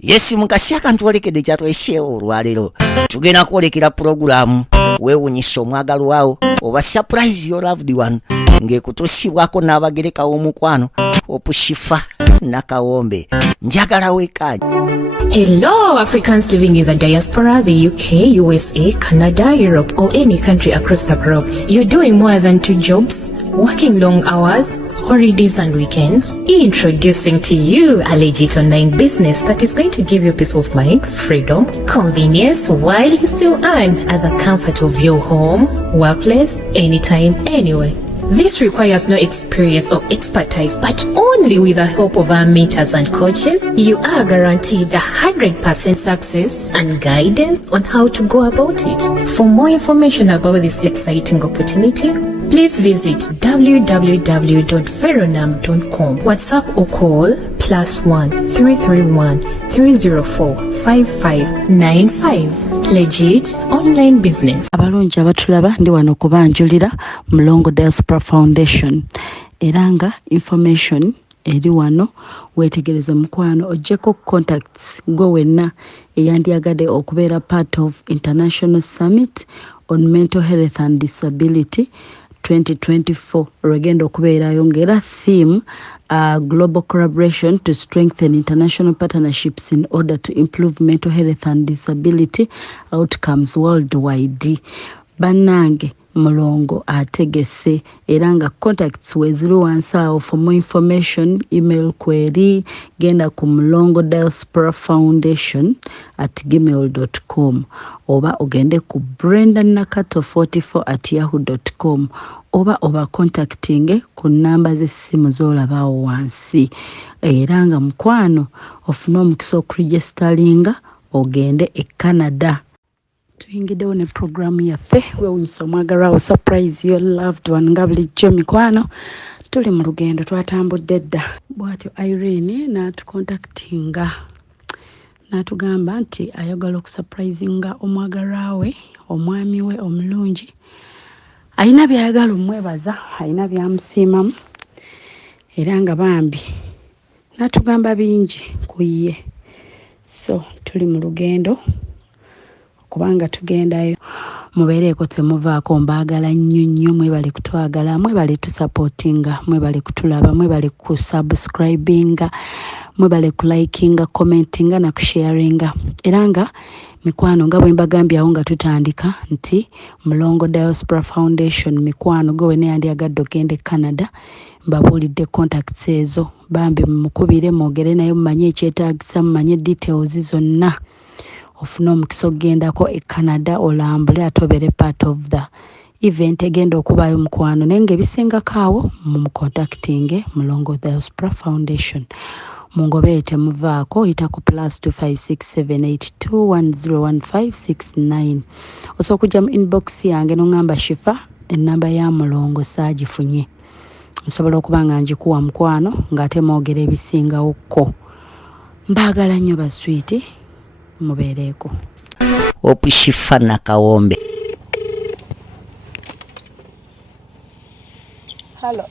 Yes mukasi akantu olekedde kyatwesheewo olwaleero tugenda kwolekera programu weewunyisa omwagalwa wawo oba surprise your loved one ng'ekutuusibwako n'abagereka w'omukwano opushifa nakawombe njagala weekanya. Hello, Africans living in the diaspora, the UK, USA, Canada, Europe, or any country across the globe. You're doing more than 2 jobs, working long hours, holidays and weekends. Introducing to you a legit online business that is going to give you peace of mind, freedom, convenience, while you still earn at the comfort of your home, workplace, anytime, anywhere. This requires no experience or expertise, but only with the help of our mentors and coaches, you are guaranteed 100% success and guidance on how to go about it. For more information about this exciting opportunity, please visit www.veronam.com. WhatsApp or call +1 331 304 5595. Legit online business. Abalungi abatulaba ndi wano kubanjulira Mulongo Diaspora Foundation. Eranga information eri wano wetegereza mukwano ojjeko contacts go wenna eyandyagadde okubeera part of International Summit on Mental Health and Disability 2024 lwegenda okubeerayo ng'era theme global collaboration to strengthen international partnerships in order to improve mental health and disability outcomes worldwide. Bannange Mulongo ategese era nga contacts weziri wansi awo. For more information email query genda ku Mulongo Diaspora Foundation @gmail.com oba ogende ku brendanakato44@yahoo.com oba contacting ku namba z'essimu z'olabaawo wansi. Era nga mukwano ofuna omukisa okuregisteringa ogende e Canada. Tuyingiddewo ne programu yaffe weewunyisa omwagalwa wo surprise your loved one nga bulijjo mikwano tuli mu lugendo twatambudde dda. Bw'atyo Irene n'atucontactinga n'atugamba nti ayagala okusurprisinga omwagalwa we omwami we omulungi. Alina byayagala omwebaza, alina byamusiimamu era nga bambi n'atugamba bingi ku ye. So tuli mu lugendo kubanga tugendayo mubeereko temuvaako. Mbaagala nnyo mwebale kutwagala, mwebale tusupportinga, mwebale kutulaba, mwebale kusubscribinga, mwebale kulikinga, commentinga na kusharinga. Era nga mikwano nga bwe mbagambye awo nga tutandika nti Mulongo Diaspora Foundation mikwano gwe neyandyagadde ogende Canada mbabuulidde contacts ezo bambi mukubire mwogere naye mumanye ekyetaagisa mumanye details zonna ofuna omukisa ogendako e Canada olambule atobere part of the event egenda okubaayo mukwano naye ng'ebisingako awo mumucontactinge Mulongo Diaspora Foundation. Mungobere temuvaako yita ku +25678210159 osobola okujja mu inbox yange n'ongamba Shifa ennamba ya Mulongo saagifunye. Nsobola okuba nga ngikuwa mukwano ng'ate mwogera ebisingawokko. Mbaagala nnyo baswiti mubeereko. Opushifa nakawombe. Hello.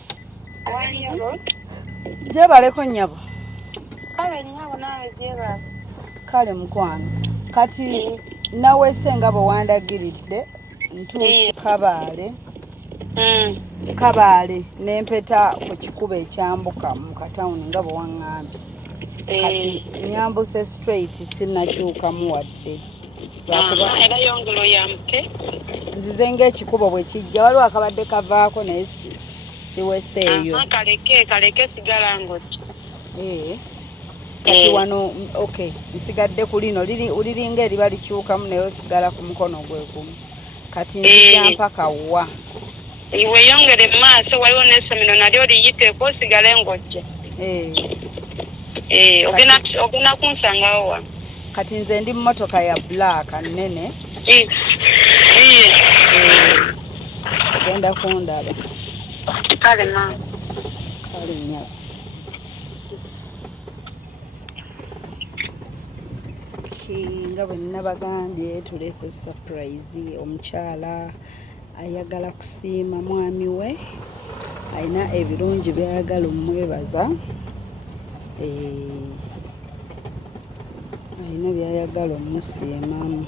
Jebaleko nnyabo. Kale mukwano kati nawe senga bwewandagiridde ntuuse Kabaale n'empeta ku kikuba ekyambuka mu katawuni nga bwewaŋŋambye. Kati nyambuse straight sinnakyukamu wadde. Era yongolo yampe. Nzize ng'ekikubo bwe kijja waliwo akabadde kavaako naye siweseeyo. Kaleke sigala ngoti. Kati wano okay nsigadde ku lino uliringa eriba likyukamu naye osigala ku mukono gwe gumu. Kati nzija mpaka wa. Iwe yongere maaso waliwo n'essomero nalyo liyiteeko osigale ngojje. Ogenda kunsangawo wa. Kati nze ndi mmotoka ya black nnene. Ogenda kundaba. Kale ma. Kale nnyo. Nga bwe nabagambye tuleese surprise omukyala ayagala kusiima mwami we alina ebirungi byayagala omwebaza ayina byayagala omusiimamu.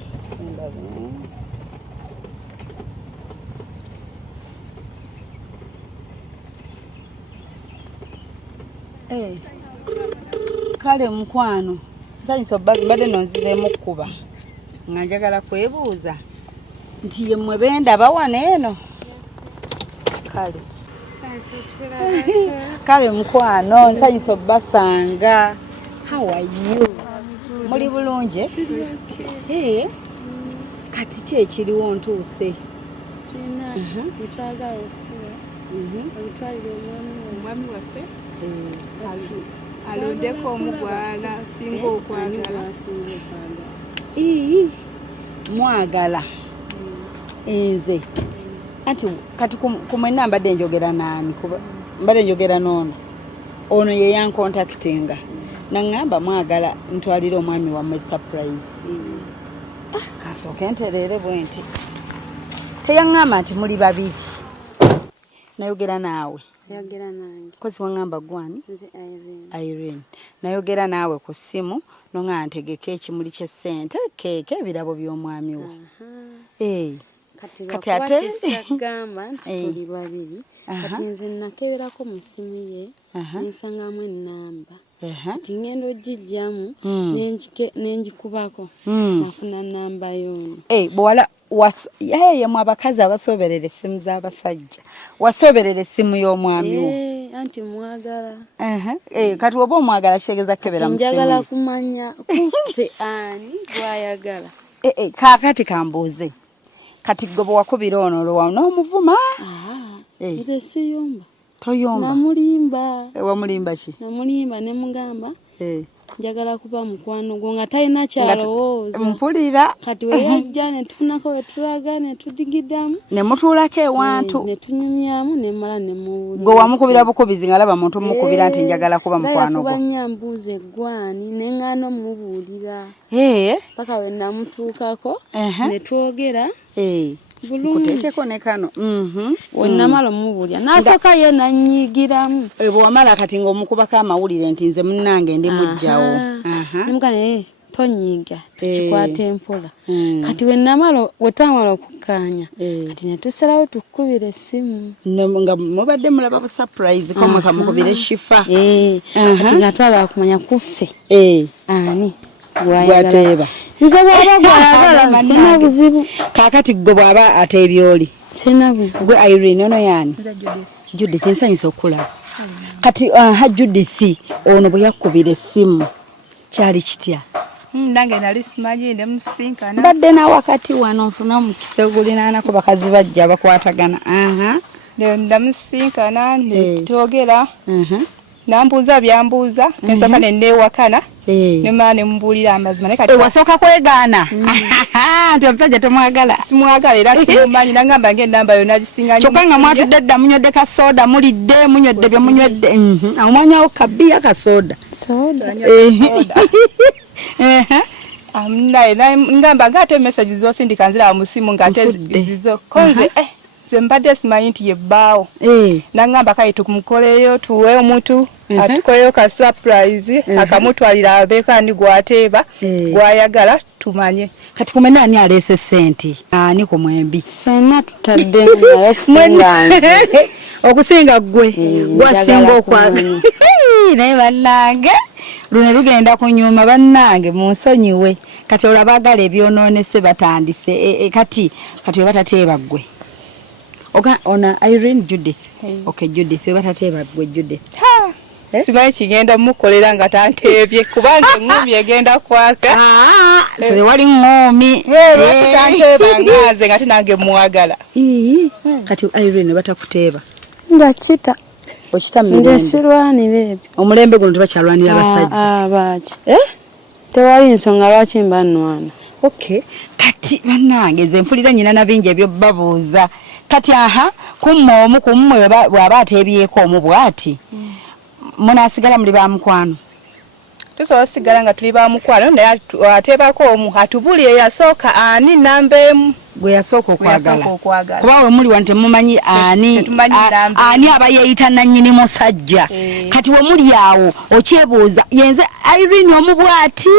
Kale mukwano nsanyusa mbadde nonzizeemu kuba nga njagala kwebuuza nti yemmwe bendaba wano eno. Kale mukwano nsanyusa obbasanga. How are you? Muli bulungi? Kati ki ekiriwo ntuuse? Twagala okuba olutwaliro omwami waffe alondeko omugwala asinga okwagala. Mwagala nze anti kati kumwena mbadde njogera nani mbadde njogera n'ono ono ye yankontakitinga naŋŋamba mwagala ntwalira omwami wammwe surprise. Kasooke ntereere bwe nti teyaŋŋamba nti muli babiri. Nayogera naawe kozi waŋŋamba gwani Irene. Nayogera naawe ku ssimu noŋŋamba ntegeka ekimuli ky'essente keeke ebirabo by'omwami wo. Kati ate gamba nti tuli babiri kati nze nakeberako mu ssimu ye nensangamu ennamba kati ngenda ogijjamu nenjikubako afuna nnamba yono. Bwala yemwe abakazi abasoberera essimu z'abasajja wasoberera essimu y'omwami wo anti mwagala. Kati oba omwagala kitegeeza kukebera mu ssimu njagala kumanya kuffe ani gwayagala. Kaakati kambuuze kati gwe bwe wakubira ono olwowamu n'omuvuma. Nze siyomba. Toyomba? Namulimba. Wamulimba ki? Namulimba ne mugamba njagala kuba mukwano gwo nga talina kyalowooza. Mpulira. Kati we yajja ne tufunako we tulaga ne tudigiddamu. Ne mutuulako ewantu. Ne tunyumyamu ne mala ne muwulira. Gwe wamukubira bukubizi nga laba muntu mukubira nti njagala kuba mukwano gwo. Yafuba mbuuza eggwani ne ngano mubuulira. Paka we namutuukako ne twogera. Kuteekeko ne kano. Wennamala omubuulira n'asooka ye nanyigiramu. Bwe wamala kati ng'omukubako amawulire nti nze munnange ndi mujjawo. Nemugana tonyiga tukikwata empola. Kati we twamala okukkaanya kati ne tusalawo tukubira essimu. Nga mubadde mulaba bu surprise ko mwe kamukubira shifa. Kati nga twagala kumanya kuffe ani gwateba. Nze bw'aba gwayagala sina buzibu. Kaakati gwe bw'aba ate ebyoli sina buzibu. Gwe Irene ono yani? Judith nsanyusa okulaba. Kati Judith ono bwe yakubira essimu kyali kitya? Nange nali simanyi ne musinkana. Badde na wakati wano nfuna omukisa ogulinaanako bakazi bajja bakwatagana. Ndamusinkana ne twogera. Nambuuza byambuuza ensooka ne neewakana ne mala ne mbuulira amazima. Wasooka kwegaana nti omusajja tomwagala? Simwagala era simumanyi nangamba ng'ennamba yonna agisinga nnyo. Kyokka nga mwatudde dda munywedde kasooda mulidde munywedde bye munywedde. Amwanyawo kabiya kasooda. Soda. Ngamba ng'ate message z'osindika nziraba mu ssimu ng'ate zizo konze nze mbadde simanyi nti ye bbaawo. Nangamba kale tukumukoleyo tuwe omuntu atukoleyo ka surprise akamutwalira abeeko ani gw'ateeba gw'ayagala tumanye. Kati kumena ani aleese ssente? Ani ku mwembi? Ffenna tutadde naye okusinga nze. Okusinga ggwe gwasinga okwagala. Naye bannange luno lugenda kunyuma bannange munsonyiwe. Kati olabagala ebyonoonese batandise kati we batateeba ggwe. Ona Irene Judith. Okay Judith we batateeba ggwe Judith. Simanyi kigenda mukolera nga tanteebye kubanga engumi egenda kwaka. Se wali ngoomi. Tanteeba ngaze nga nange mwagala. Kati Irene batakuteeba. Ndakita. Okita ndesirwanira ebyo. Omulembe guno tebakyalwanira abasajja. Baaki. Tewali nsonga lwaki mbanwana. Okay. Kati bannange nze mpulira nnyina na bingi ebyo babuuza. Kati kumwe bw'aba ateebyeko omu bw'ati. Munaasigala muli ba mukwano. tusobola sigala nga tuli ba mukwano naye atebako omu atubulire yasooka ani namba emu gwe yasooka okwagala kuba we muli wante mumanyi ani aba yeeyita nannyini musajja kati we muli awo okyebuuza yenze Irene omubwati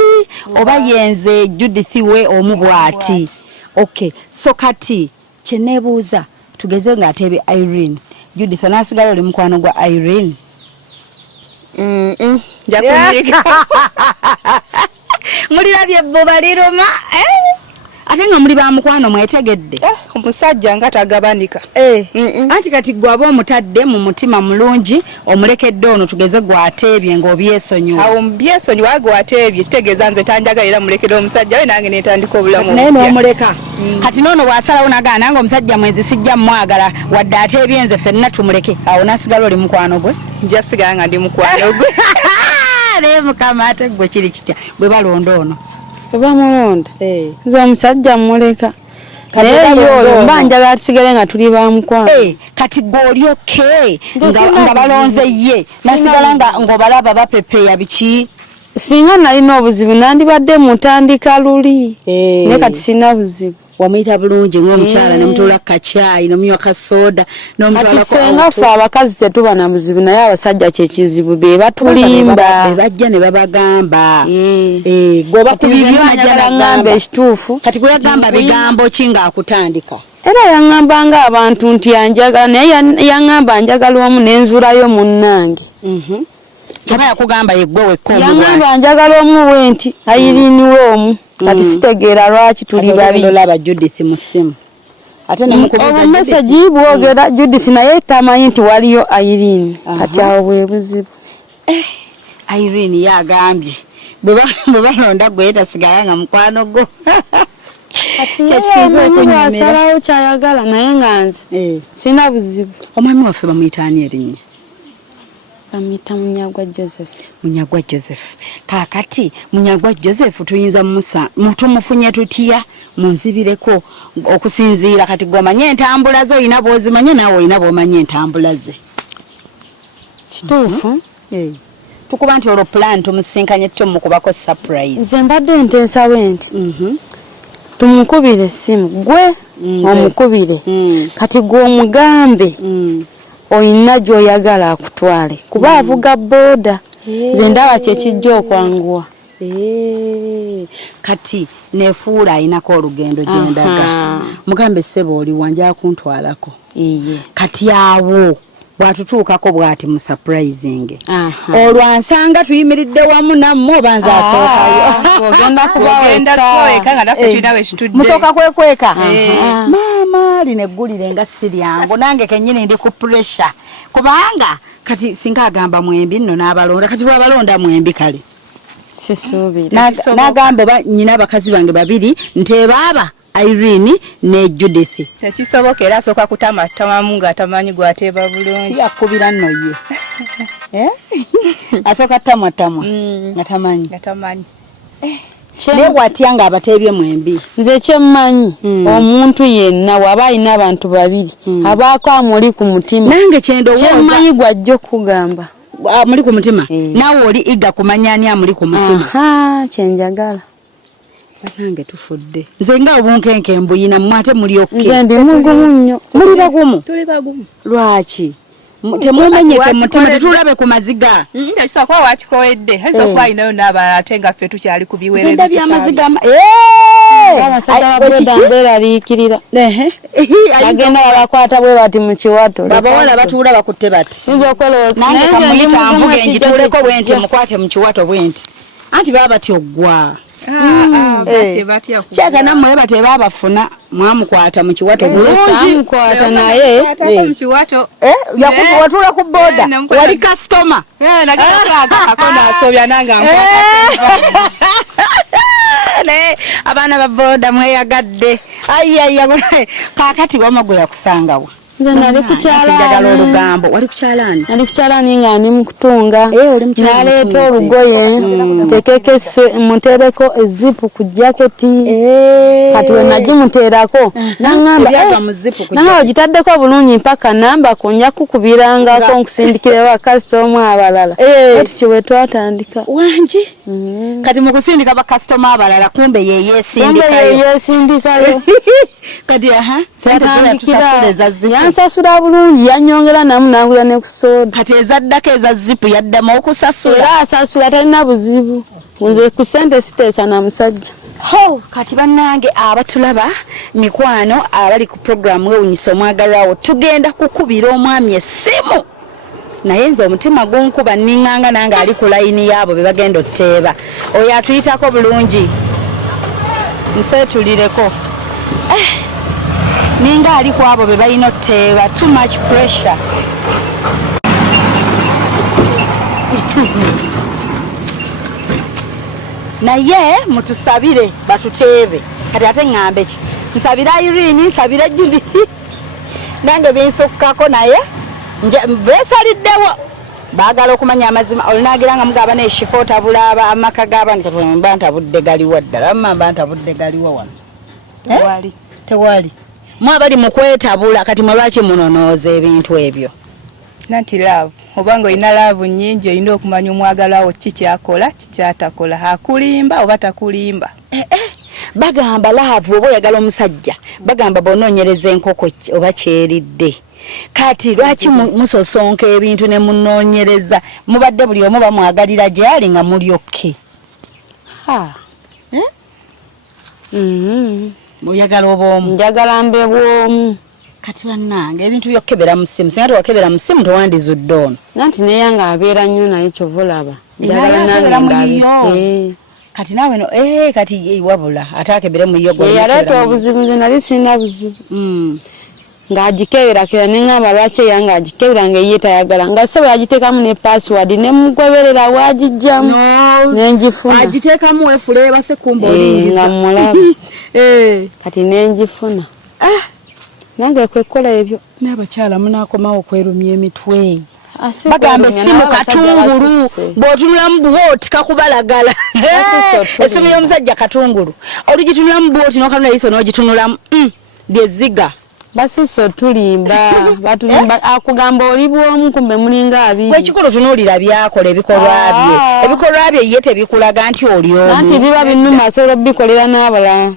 oba yenze Judith we omubwati okay so kati kyeneebuuza tugeze ng'atebe Irene Judith anaasigala oli mukwano gwa Irene njakunyiga mulirabye bboba liruma ate nga muli ba mukwano mwetegedde omusajja nga tagabanika anti kati gwe aba omutadde mu mutima mulungi omulekedde ono tugeze gw'ateebye ng'obyesonyiwa awo mbyesonyiwa gw'ateebye kitegeeza nze tanjagalira mulekedde omusajja we nange netandika obulamu naye n'omuleka kati noono bw'asalawo nagamba nange omusajja mwenzi sijja mwagala wadde ateebye nze ffenna tumuleke awo nasigala oli mukwano gwe nja sigala nga ndi mukwano gwe naye mukama ate gwe kiri kitya bwe balonda ono bamulonda nze omusajja muleka naye yoyo mba njagala tusigale nga tuli ba mukwano kati goli oke nga balonze ye nasigala ng'obalaba bapepeya biki singa nalina obuzibu nandibadde mutandika luli naye kati sina buzibu wamuyita bulungi ng'omukyala nemutola kacaayi nomunywa kasoda nomutwalako ffe abakazi tetuba na buzibu naye abasajja kyekizibu be batulimba bajja ne babagamba ngamba ekituufu kati gwe yagamba bigambo ki ng'akutandika era yaŋŋamba ng'abantu nti anjagala naye yaŋŋamba njagala omu nenzulayo munnange oba yakugamba yeggwe wekka yaŋŋamba njagala omu bwe nti ayiriniwe omu kati sitegeera lwaki tuli babirolaba Judith mu ssimu ate nemukubuuza meseji bwogera Judith naye tamanyi nti waliyo Irene kati awo bwe buzibu Irene yagambye bwe balonda gwe tasigala nga mukwano gwo kyekisinza okunyumira kyayagala naye nga nze sina buzibu omwami waffe bamuyitaani erinnya bamuyita Munyagwa Joseph kakati Munyagwa Joseph tuyinza tumufunye tutya munzibireko okusinziira kati gwamanye entambula ze olina bwozimanye naawe olina bwomanye entambula ze kituufu tukuba nti olwo plan tumusinkanye tutyo mukubako surprise nze mbadde ntensabe nti tumukubire essimu gwe omukubire kati gwe omugambe oyina gy'oyagala akutwale kuba avuga booda nze ndaba kyekijja okwanguwa kati nefuula ayinako olugendo gyendaga mugambe ssebo oli wanja akuntwalako kati awo bwatutuukako bwati mu surprising olwansanga tuyimiridde wamu nammwe obanza asookayo musooka kwekweka maama lino eggulire nga siryangu nange kennyini ndi ku pressure kubanga kati singa agamba mwembi nno n'abalonda kati bwabalonda mwembi kale sisuubira n'agamba nyina abakazi bange babiri ntebaaba Irene ne Judith tekisoboka era asooka kutamatamamu ng'atamanyi gw'ateeba bulungi si yakubira nno ye asooka tamatama nga tamanyi naye bw'atya ng'abateebye mwembi nze kyemmanyi omuntu yenna waba alina abantu babiri abaako amuli ku mutima nange kyemmanyi gwajja okugamba muli ku mutima naawe oli iga kumanya ani amuli ku mutima kyenjagala nange tufudde nze nga obunkenke mbuyina mwate muli okke nze ndi mugumu nnyo muli bagumu tuli bagumu lwaki temumenyeke mutima tetulabe ku maziga kisobola kuba wakikowedde ayinza okuba alinayo n'abalala ate nga ffe tukyali ku biwere nda byamaziga beeraliikirira bagenda babakwata bwe bati mu kiwato babawala batuula bakutte bati nange kamuyita nvuge ngituuleko bwe nti mukwate mu kiwato bwe nti anti baba batya oggwa kyaka nammwe bate babafuna mwamukwata mu kiwato bulungi mukwata naye watula ku boda wali customer abaana ba boda mweyagadde kakati wama gwe yakusangawa nze nali ku njagala olugambo wali ku kyalaani nali ku kyalaani nga ndi mu kutunga naleeta olugoye tekeke mutereko ezipu ku jaketi kati we nagimuteerako nanga ogitaddeko bulungi mpaka namba kunja kukubirangako nkusindikire bakasitoma abalala ekyo we twatandika wangi kati mu kusindika bakasitoma abalala kumbe yeyeesindikayo kati sente tusasula eza zipu yansasula bulungi yanyongera namu nangula ne kusoda kati ezaddako eza zipu yaddama okusasula era asasula talina buzibu nze ku sente siteesa na musajja kati bannange abatulaba mikwano abali ku programu wewunyisa omwagalwawo tugenda kukubira omwami essimu naye nze omutima gunkuba ninganga nange ali ku layini yaabo be bagenda otteeba oyo atuyitako bulungi museetulireko ninga ali ku abo be balina otteeba too much pressure naye mutusabire batuteebe kati ate ŋŋambe ki nsabira Irene nsabira Judy nange binsukkako naye beesaliddewo baagala okumanya amazima olinagira nga mugaba n'ekifo otabula amaka g'abandi kati mba ntabudde galiwa ddala mba ntabudde galiwa wano tewali mu abali mu kwetabula kati mwalwaki munonooza ebintu ebyo nanti love obanga olina love nnyingi olina okumanya omwagalwawo kikyakola kikyatakola akulimba oba takulimba bagamba love oba oyagala omusajja bagamba bonoonyereza enkoko oba kyeridde kati lwaki musosonka ebintu ne munoonyereza mubadde buli omu bamwagalira gyali nga mulyokke oyagala obwomu njagala mbe bwomu kati bannange ebintu byokebera mu ssimu singa tewakebera mu ssimu tewandizudde ono nanti neyange abeera nnyo naye kyovulaba njagala nange kati nawe no kati wabula ate akebere mu yo yaleeta obuzibu nze nali sirina buzibu ng'agikeberakera neŋŋamba lwaki eyange agikebera nga ye tayagala nga sebo yagiteekamu ne password ne mugoberera waagijjamu nenjifuna agiteekamu wefula ebase kumba olingiza nga mulaba kati nenjifuna nange kwekkola ebyo n'abakyala munaakomawo okwerumya emitwe bagamba essimu katungulu bw'otunulamu bwoti kakubalagala essimu y'omusajja katungulu olugitunulamu bwoti n'okanula liiso n'ogitunulamu lyeziga basusse otulimba batulimba akugamba oli bwomu kumbe mulinga abiri wekikolo tunuulira byakola ebikolwa bye ye tebikulaga nti oli omu nanti biba binnuma asobola obikolera n'abalala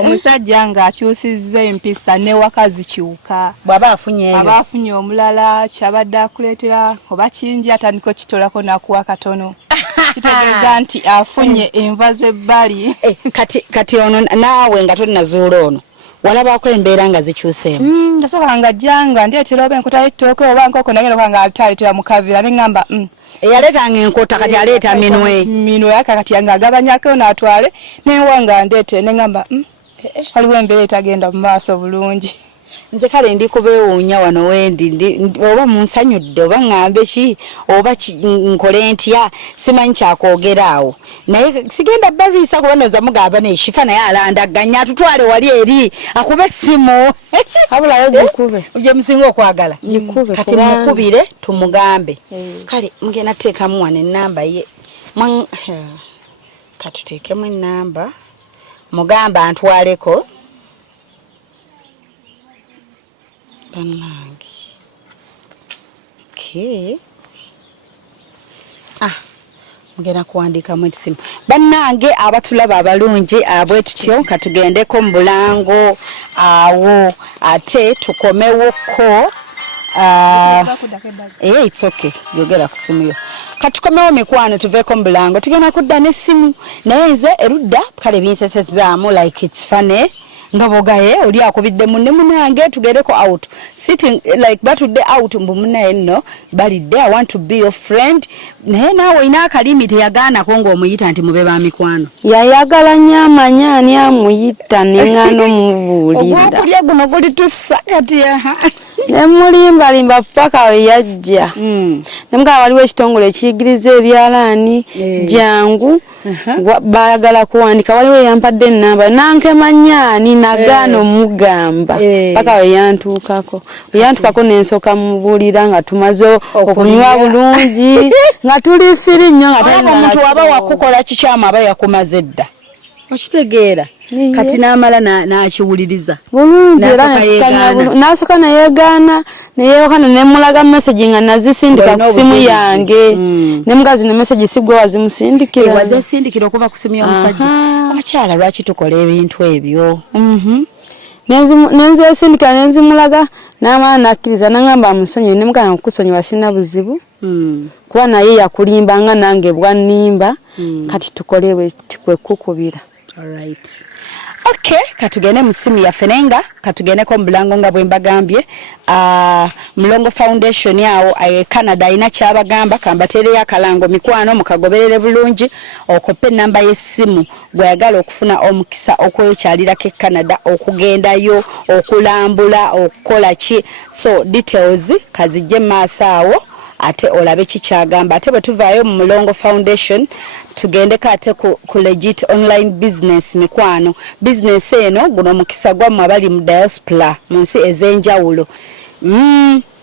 omusajja ng'akyusizza empisa ne wakazi kiwuka bw'aba afunyeeyo aba afunye omulala kyabadde akuleetera oba kingi atandika okitolako nakuwa katono kitegeeza nti afunye enva z'ebbali kati ono naawe nga tolinazuula ono walabako embeera nga zikyuseemu tasobola nga jjanga ndeetera oba enkota y'ettooke oba nkoko naye nga ataleetera mu kavira ne ŋŋamba eyaleetanga enkota kati aleeta minwe yaka kati nga agabanyako n'atwale newa nga ndeetere ne ŋŋamba waliwo embeera etagenda mu maaso bulungi nze kale ndi kubeewuunya wano wendi oba munsanyudde oba ŋŋambe ki oba nkole ntya simanyi kyakwogera awo naye sigenda barisa kuba noza mugamba nekifa naye alandaganya atutwale wali eri akube essimu habulayo gikube gye musinga okwagala kati mukubire tumugambe kale mugenda teekamu wano ennamba ye katuteekemu ennamba mugamba antwaleko bannange mugenda kuwandiikamu ekisimu bannange abatulaba abalungi abwe tutyo katugendeko mu bulango awo ate tukomewoko it's okay yogera ku simu yo katukomewo mikwano tuveeko mu bulango tugenda kudda n'essimu naye nze erudda kale binsesezaamu like it's funny nga bogaye oli akubidde munne munange tugereko out sitting like batudde out mbu munnaye nno balidde I want to be your friend naye naawe ina akalimi teyagaanako ng'omuyita nti mube ba mikwano yayagala nnyo amanya ani amuyita neŋŋano mubuulira ogwokulya guno guli tussa kati nemulimbalimba paka we yajja nemugaa waliwo ekitongole ekiyigiriza ebyalaani jangu bayagala kuwandika waliwo yampadde ennamba nankemanyani nagaana omugamba paka we yantuukako nensooka mubuulira nga tumaze okunywa bulungi nga tuli firi nnyo nga omuntu aba wakukola kikyama aba yakumaze dda okitegeera kati n'amala n'akiwuliriza bulungi n'asooka nayeegaana neyeewakana nemulaga message nga nazisindika ku simu yange nemugazi ne message sigwe wazimusindikira wazesindikira okuva ku simu y'omusajja abakyala lwaki tukola ebintu ebyo nenzesindika nenzimulaga n'amala nakkiriza nangamba amusonyiwe nemugamba kusonyiwa sina buzibu kuba naye yakulimba nga nange bwannimba kati tukole bwe kukubira. Alright. Okay, katugene musimu ya fenenga, katugene ko mbulango nga bwe mbagambye. Mulongo Foundation yawo Canada ina kyabagamba kambatere ya kalango mikwano mukagoberere bulungi okope namba y'essimu gwayagala okufuna omukisa okwekyalira ke Canada okugendayo okulambula okukola ki so details kazijje maasawo ate olabe kikyagamba ate bwetuvaayo mu Mulongo Foundation tugende kate ku legit online business mikwano business eno guno mukisa gwammwe abali mu diaspora mu nsi ez'enjawulo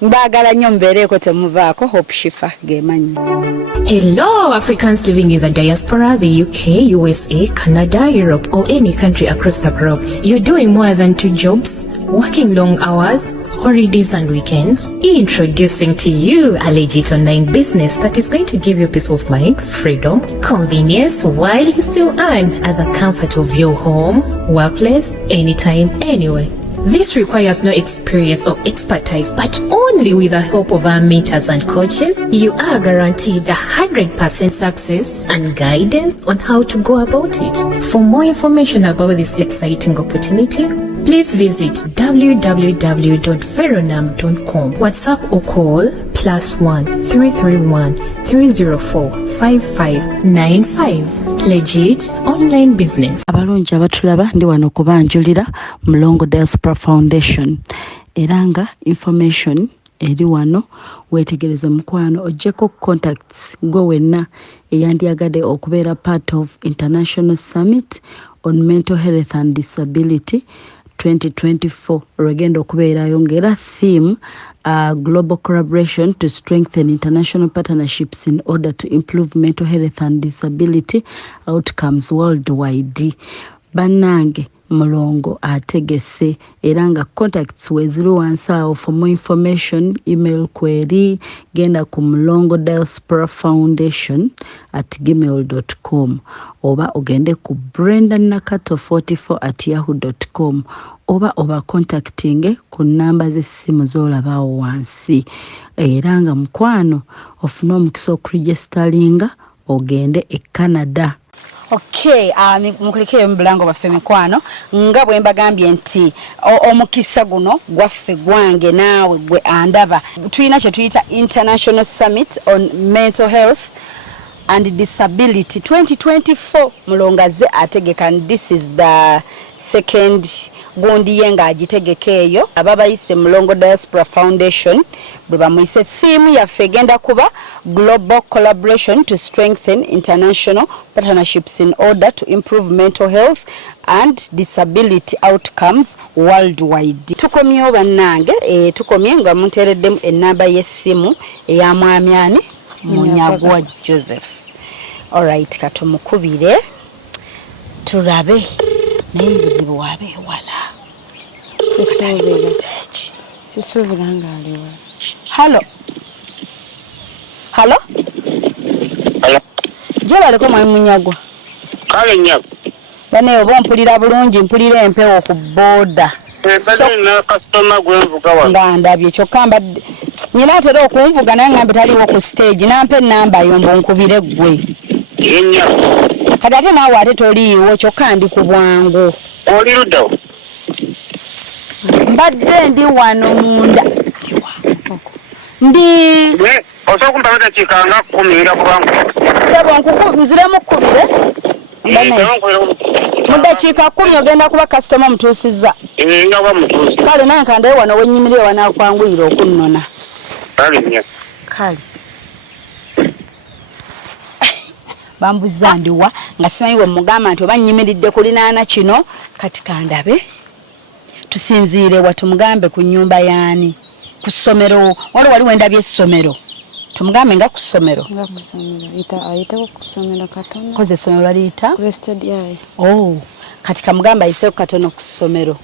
mbagala nnyo mbeereko temuvaako Hope Shifa gemanyi. Hello Africans living in the diaspora, the UK, USA, Canada, Europe or any country across the globe. You're doing more than 2 jobs, working long hours, holidays and weekends. Introducing to you a legit online business that is going to give you peace of mind, freedom, convenience while you still earn at the comfort of your home, workplace, anytime, anywhere. This requires no experience or expertise, but only with the help of our mentors and coaches, you are guaranteed 100% success and guidance on how to go about it. For more information about this exciting opportunity, please visit www.veronam.com. WhatsApp or call +1 331 304 5595. Legit online business. Abalungi abatulaba ndi wano kubanjulira Mulongo Diaspora Foundation. Eranga information eri wano wetegereza mukwano ojjeko contacts go wenna eyandyagadde okubeera part of International Summit on Mental Health and Disability 2024 regenda okubeerayo ng'era theme global collaboration to strengthen international partnerships in order to improve mental health and disability outcomes worldwide. Bannange Mulongo ategese era nga contacts weziri wansi awo. For more information email query genda ku Mulongo Diaspora Foundation @gmail.com oba ogende ku brendanakato44@yahoo.com oba contacting ku namba z'essimu z'olabaawo wansi era nga mukwano ofuna omukisa okuregistaringa ogende e Canada. Okay, mukulikire mubulango baffe mikwano nga bwe mbagambye nti omukisa guno gwaffe gwange naawe gwe andaba tulina kye tuyita International Summit on Mental Health and Disability 2024 mulongaze ategeka and this is the second gundi yenga agitegeka eyo ababayise Mulongo Diaspora Foundation bwe bamuyise theme yaffe egenda kuba global collaboration to strengthen international partnerships in order to improve mental health and disability outcomes worldwide. Tukomyewo bannange tukomye nga munteereddemu ennamba y'essimu eya mwami ani Munyagwa Joseph. Alright, katumukubire tulabe naye buzibu wabe wala sisuubira nga aliwa. Hello. Gyebaliko mwami Munyagwa. Kale nnyo. Bane oba mpulira bulungi mpulira empewo ku booda. Na customer gwenvuga wa. Nga ndabye kyokka mbadde nyina atera okunvuga naye ngambe taliwo ku stage nampe ennamba yombo nkubire ggwe. Ennyo. Kati ate naawe ate toliiwo kyokka ndi ku bwangu. Oli luddawo. Mbadde ndi wano munda. Ndi osobola kumpamata kikanga 10 nga kubanga sebo nziremu kkubire Mudakiika 10 ogenda kuba customer mutuusizza. Nga mutuusi. Kale naye kandaye wano wennyimire wanakwanguyira okunnona. Kale. Bambuza ndiwa nga simanyi bwe mugamba nti oba nnyimiridde kulinaana kino kati kandabe. Tusinziire wa tumugambe ku nnyumba yaani ku ssomero wali wendabye essomero tumugambe nga ku ssomero ayiteko ku ssomero katono koze essomero baliyita Crested Eye. Kati kamugamba ayiseko katono ku ssomero.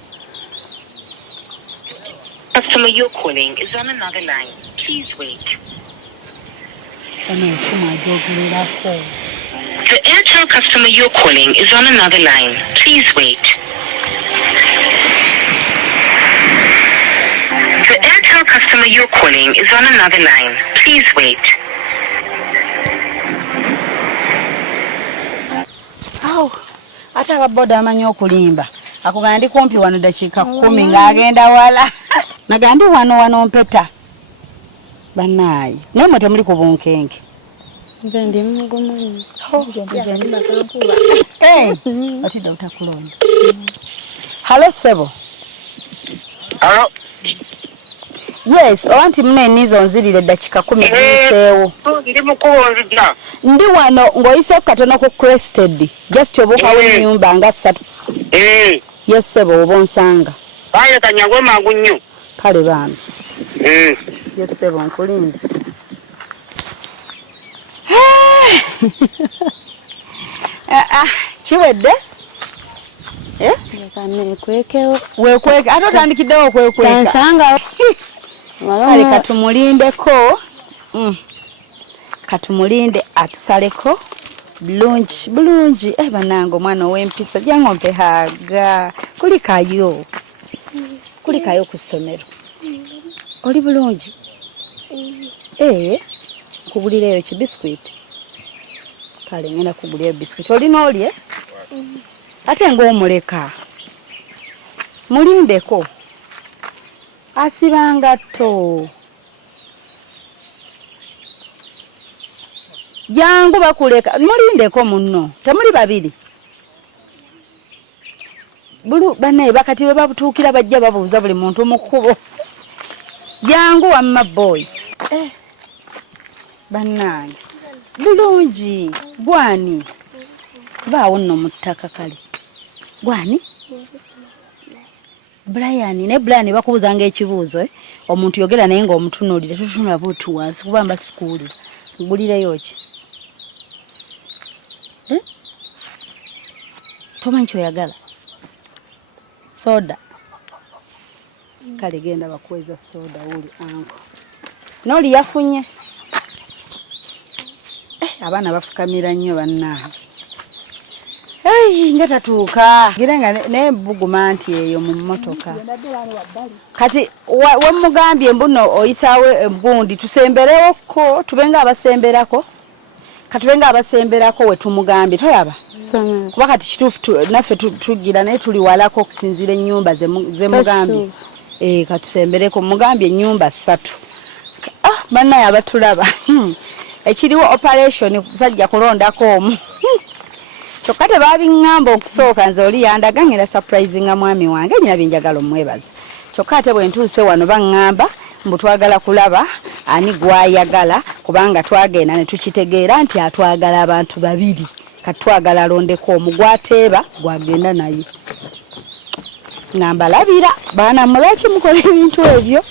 Customer you're calling is on another line. Please wait. The Airtel customer you're calling is on another line. Please wait. The Airtel customer you're calling is on another line. Please wait. Ate ababoda amanyi okulimba. Akugamba ndi kumpi wano dakiika 10 ng'agenda wala. Nagandi wano mpeta. Banayi. Naye mwe temuli ku bunkenke. Nze ndi mugumanyi. Atidda utakulonda. Hello Sebo. Hello. Yes, owanti mune nizo nzirire dakiika 10 ziseewo. Ndi mukuwonzija. Ndi wano ng'oyise katono ku Crested. Just obuukawo ennyumba nga 3. Yes Sebo oba onsanga. Baye kanyago mangu nnyo. Kale bambi. Yes Sebo nkulinze. Kiwedde? Wekweke ate otandikiddewo okwekweka. Kansanga. Kale katumulindeko. Katumulinde atusaleko. Bulungi. Banange omwana ow'empisa jangu mpe haga. Kulikayo ku ssomero. Oli bulungi? Kugulireyo kibiskwiti. Kale ngenda kugulira biskwiti. Olina olye? Ate ng'omuleka. Mulindeko. Asibanga to. Jangu bakuleka. Mulindeko munno. Temuli babiri. Banaye bakati we babutuukira bajja babuuza buli muntu mu kkubo. Jangu wamma boy. Bannange. Bulungi. Gwani. Baawo nno mu ttaka kale. Gwani? Brian, ne Brian bakubuuzanga ekibuuzo omuntu yogera naye ng'omutunuulira tutunula buutu wansi kuba mba sikuulira. Ngulireyo ki? Tomanyi kyoyagala? Soda. Kale genda bakuweza soda wuli anko. N'oli yafunye? Abaana bafukamira nnyo bannange. Nga tatuuka. Girenga nebuguma nti eyo mu mmotoka. Kati wamugambye mbuno oyisaawe embundi tusemberewoko tubenga abasemberako. Katubenga abasemberako we tumugambye toyaba. Kuba kati kituufu naffe tugira naye tuli walako okusinziira ennyumba ze mugambye. Katusembereko mugambye ennyumba 3. Bannaye abatulaba. Ekiriwo operation kusajja kulondako omu. Kyokka tebabiŋŋamba okusooka nze oli yandaga ngenda surprising mwami wange nyina byenjagala omwebaza. Kyokka ate bwe ntuuse wano baŋŋamba mbu twagala kulaba ani gwayagala kubanga twagenda ne tukitegeera nti atwagala abantu babiri. Kati twagala alondeko omu gwateeba gwagenda naye. Nambalabira baana mulwaki mukola ebintu ebyo.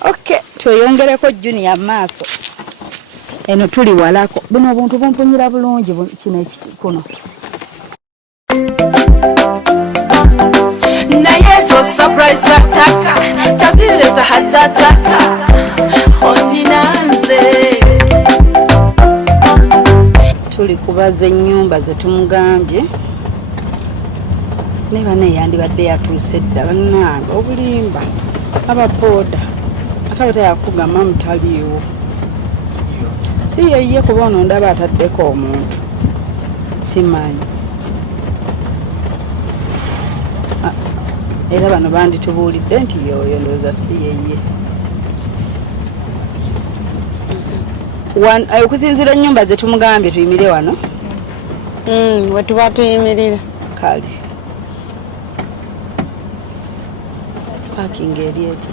Okay, tweyongereko junior maaso. Eno tuli walako. Buno obuntu bumpunyira bulungi kino kuno. Na yeso surprise ataka tazileta hatataka ondinanze. Tuli kubaza ennyumba ze tumugambye. Ne bane yandibadde yatuuse dda bannange obulimba abapoda atabata yakugamba mutaliiwo. Si yeye kuba ono ndaba ataddeko omuntu. Simanyi. Era bano banditubuulidde nti yoyo ndowooza si yeye. Okusinziira ennyumba ze tumugambye tuyimire wano. wetuba tuyimirira kale parking eri eti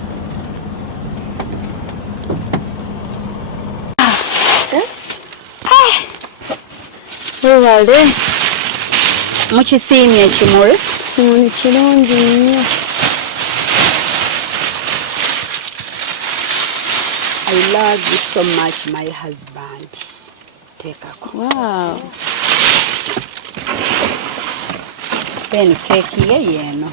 wewale mukisiimye ekimuli simuli kirungi nnyo. I love you so much, my husband. Take a Wow. Then cake here, you know.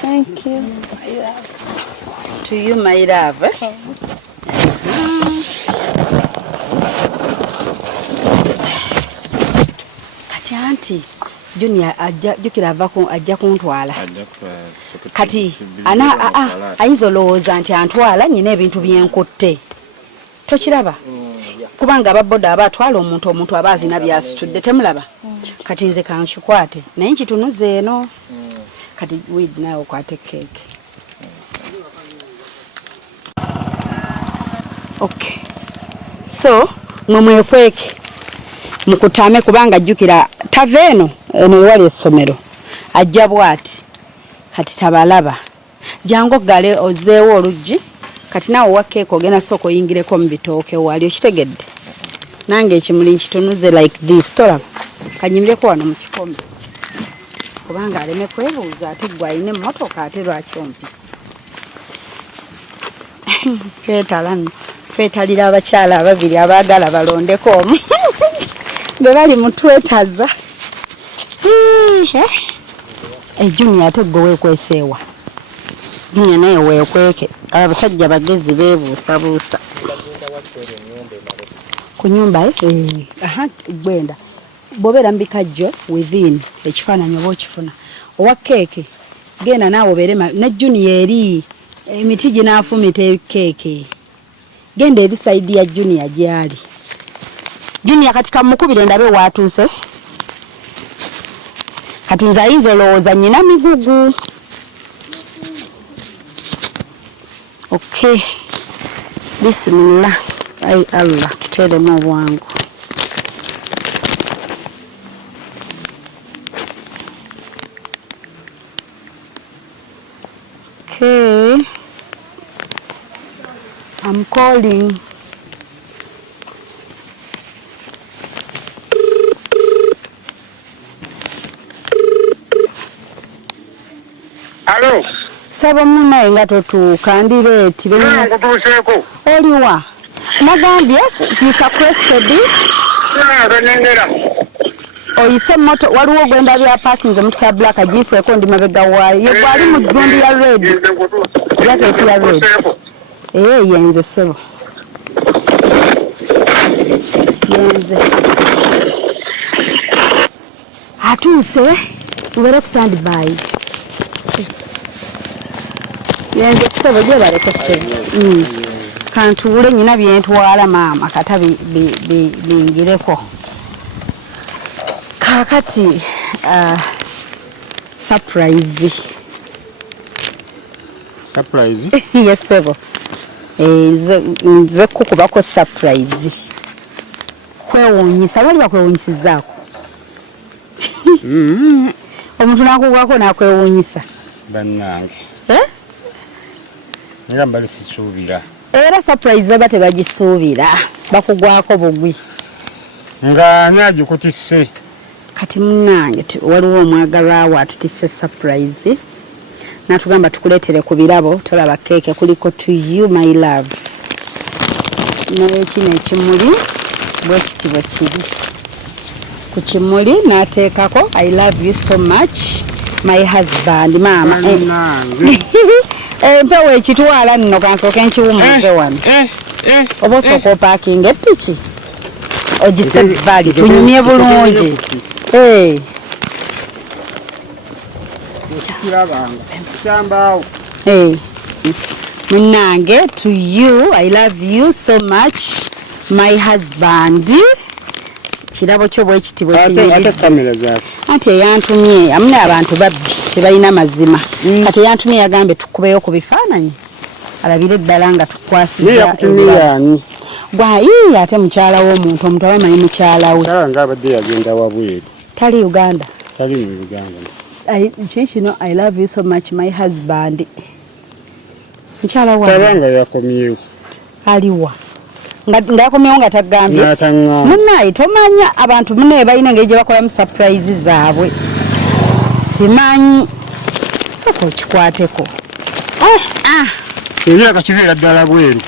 Thank you. To you, my love. Kati auntie, Junior jukira avako ajja kuntwala. Kati ayinza olowooza nti antwala nyina ebintu byenkutte. Tokiraba? Kubanga ababoda abatwala omuntu aba azina byasitudde temulaba. Kati nze kankikwate naye nkitunuze eno. Kati weed nawe okwate cake. Okay. So, mwemwekweke mukutame kubanga jjukira taveeno eno wali essomero ajja bwati kati tabalaba jango gale ozeewo oluggi kati naawe wakeeko ogenda soko oyingireko mu bitooke wali okitegedde nange ekimuli nkitunuze like this tolaba kanyimireko wano mu kikombe kubanga aleme kwebuuza ate gwe alina emmotoka ate lwaki ompi twetalira abakyala ababiri abaagala balondeko omu be bali mutwetaza Junior ate gwe weekweseewa Junior naye weekweke abasajja bagezi beebuusabuusa ku nyumba gwenda bw'obeera mu bikajjo within ekifaananyi oba okifuna owa keeke genda naawe obeere ne Junior eri emiti ginaafumita keeke genda eri sayidi ya Junior gyali Junior kati kamukubire ndabe waatuuse kati nze ayinza olowooza nnyina migugu. Okay, bismillah. Ai Allah tuteeremu obwangu. Okay, I'm calling. Hello. Saba muna nga totuuka ndireeti Nkutuuseeko. Oliwa? Nagambye you requested it. Benengera. Oyise moto waliwo gwenda bya parking ze mutuka black agiseeko ndi mabega waayo. Ye gwali mu gundi ya red. Jacket ya red. Yenze sebo. Yenze. Atuuse. Ubere stand by. Yenze sebo gye baleko sebo. Kantuule nyina byentwala maama kata bingireko. Kakati surprise. Surprise? Yes sebo. Nze kukubako surprise. Kwewuunyisa bali bakwewuunyisizaako. Omuntu nakugwako nakwewuunyisa. Bannange. Nga mbali sisuubira. Era surprise baba tebagisuubira. Bakugwako bugwi. Nga nyagikutisse. Kati munnange waliwo omwagalwa wa tutisse surprise. Natugamba tukuleetere ku birabo tolaba keeke kuliko to you my love. Naye kino ekimuli bwekitibwe kiri. Ku kimuli n'ateekako I love you so much my husband mama. Mpewo ekitwala nno kansooke nkiwumuze wano. Oba osooka opaakinga epiki ogise bbali tunyumye bulungi. Munnange to you I love you so much my husband. Kirabo kyo bwekitibwe ate kamera zaako. Anti eyantumye amune abantu babbi tebalina mazima. Kati eyantumye yagambe tukubeyo ku bifaananyi alabire eddala nga tukwasiza. gwa ate mukyala w'omuntu omuntu abamanyi mukyala we nga abadde yagenda wabweru tali Uganda tali mu Uganda kino I love you so much my husband mukyala wa tabanga yakomyewo aliwa nga yakomyewo nga tagambye munnaye tomanya abantu munnaye balina engeri gye bakolamu surprise zaabwe simanyi soko kikwateko emyaka kibeera ddala bweru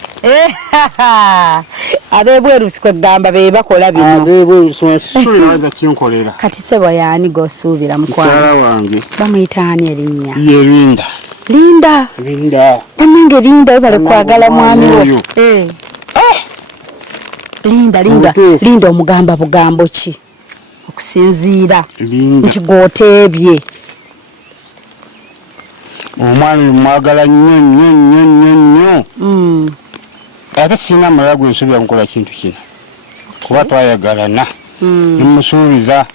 ab'ebweru sikwegamba be bakola bino kinkolera kati sebo yaani gosuubira mukwala wange bamuyitaani erinnya ye Linda bannange Linda bale kwagala mwami wo Linda omugamba bugambo ki okusinziira nti gooteebye omwana mwagala nnyo ate singa mulala gwe nsuubira mukola kintu kino kuba twayagalana nemusuubiza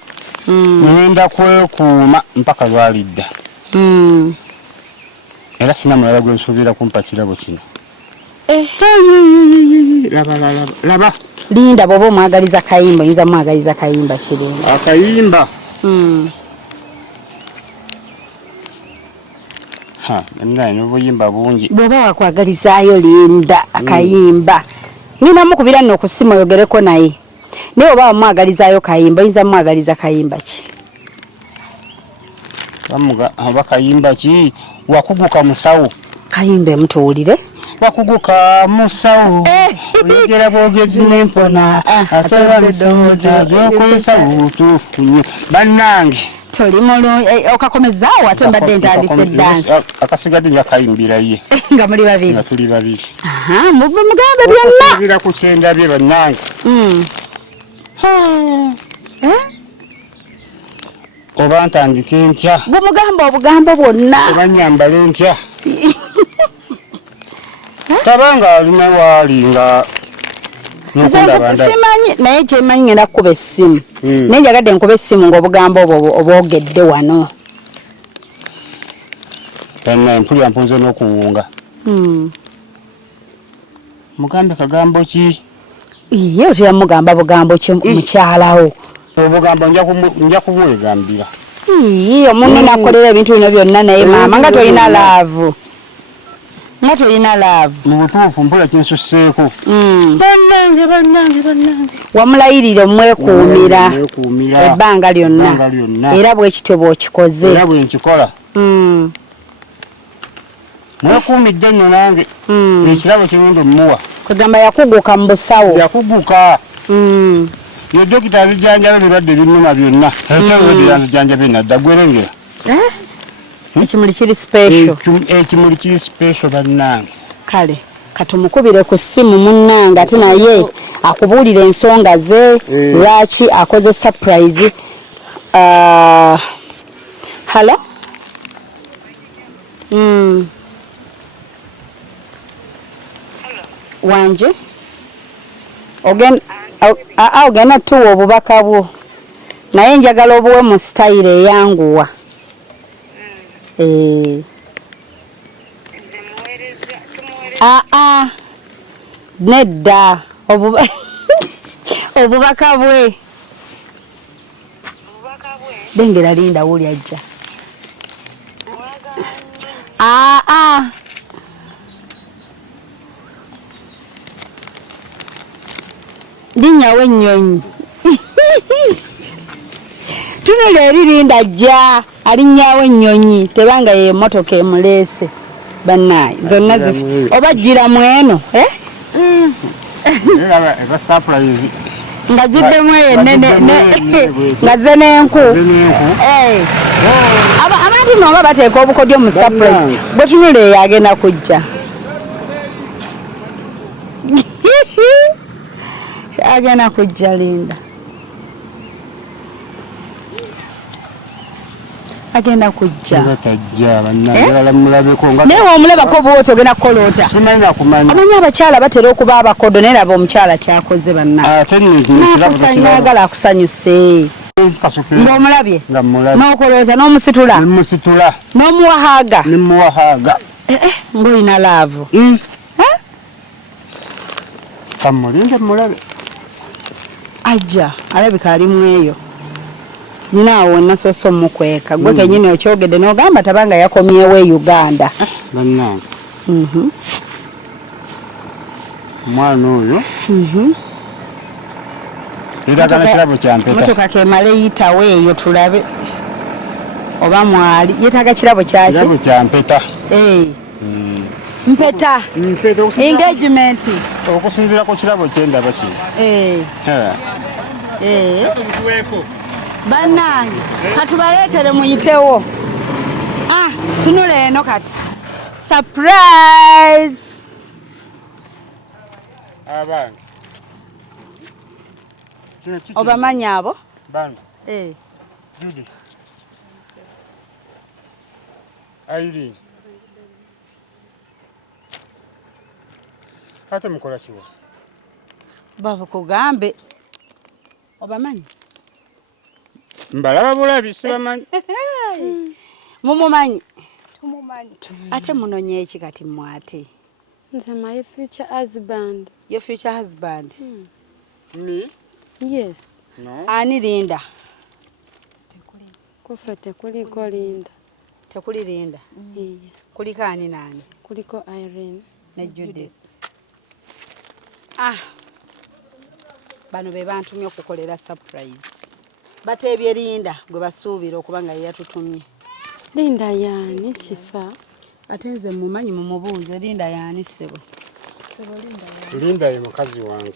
nenda kwekuuma mpaka lwalidda era singa mulala gwe nsuubira kumpa kirabo kino laba Linda bwoba omwagaliza kayimba oyinza mwagaliza kayimba kiringa akayimba naye n'obuyimba bungi bwoba wakwagalizaayo Linda akayimba ngina mukubira nno okusimu oyogereko naye naye oba wamwagalizaayo kayimba oyinza mwagaliza kayimba ki oba kayimba ki wakuguka musawo kayimba mutuwulire wakuguka musawo oyogera bwogezi n'empona ate balisoza byokozesa butuufu nnyo bannange toli okakomezaawo ate mbadde ntandise dansi akasigadde nyakayimbira ye nga muli babiri nga tuli babiri mugambe byonna okusinziira ku kyendabye bannange oba ntandike ntya bwe mugamba obugambo bwonna oba nyambale ntya tabanga alina waali nga simanyi naye kyemanyi ngenda kukuba essimu naye njagadde nkuba essimu ng'obugambo obwo obwogedde wano mpulira mpunze n'okuwunga mugambe kagambo ki ye otera mugamba bugambo ki mukyalawo obugambo nja kubwegambira omuntu nakolera ebintu bino byonna naye maama nga tolina laavu mu butuufu mpula kinsusseeko wamulayirira omwekuumira ebbanga lyonna era bwekityo bw'okikoze era bwenkikola mwekuumidde nno nange ekirabo kirungi omuwa kwegamba yakuguka mu busawo yakuguka ye dokita azijanjaba ebirwadde binnuma byonna ekyalwadde yanzijanjaba enadda gwerengera ekimuli kiri special ekimuli kiri special bannange kale katumukubire ku ssimu munnanga ate naye akubuulira ensonga ze lwaki akoze surprise hello wanje ogenda tuwa obubaka bwo naye njagala obuwe mu style eyanguwa nedda obubaka bwe dengera Linda wuli ajja linyawo ennyonyi tunula eri Linda ajja alinnyawo ennyonyi tebanga ye emmotoka emuleese bannaye zonna oba jjira mweno nga jiddemu enene nga ze n'enku abantu nno nga bateeka obukodyo mu surprise bwe tunula eyo agenda kujja agenda kujja Linda agenda kujja naye womulabako bwoti ogenda kukolota amanyi abakyala batera okuba abakodo naye laba omukyala kyakoze bannayagala akusanyuse ng'omulabye n'okolota n'omusitula n'omuwahaaga ng'olina laavu Kamulinde mulabe. Ajja alabika ali mweyo. Ninawo nasoso mukweka gwe kenyine okyogedde n'ogamba tabanga yakomyewo e Uganda. Bannange. Mwana oyo. Yetagala kirabo kya mpeta. Motoka kemale yitawo eyo tulabe. Oba mwali yetaga kirabo kyaki? Kirabo kya mpeta. Mpeta. Engagement. Okusinziira ku kirabo ky'endaba kino. Bannange katubaleetere muyitewo. Tunule eno kati. Surprise! Abange. Obamanyi abo? Bano. Judith. Irene. Ate mukola kiwa? Baba kugambe. Obamanyi? Mbalaba bulabi sibamanyi. Mumumanyi? Tumumanyi. Ate munonye eki kati mwate? Nze my future husband. Your future husband? Me? Yes. No. Ani Linda? Kufete kuliko Linda. Tekuli Linda? Kuliko ani nani? Kuliko Irene. Ne Judith. Bano be bantumye okukolera surprise. Batebye Linda gwe basuubira okuba nga yatutumye. Linda yani kifa? Ate nze mumanyi mumubuuze Linda yani sebo? Linda ye mukazi wange.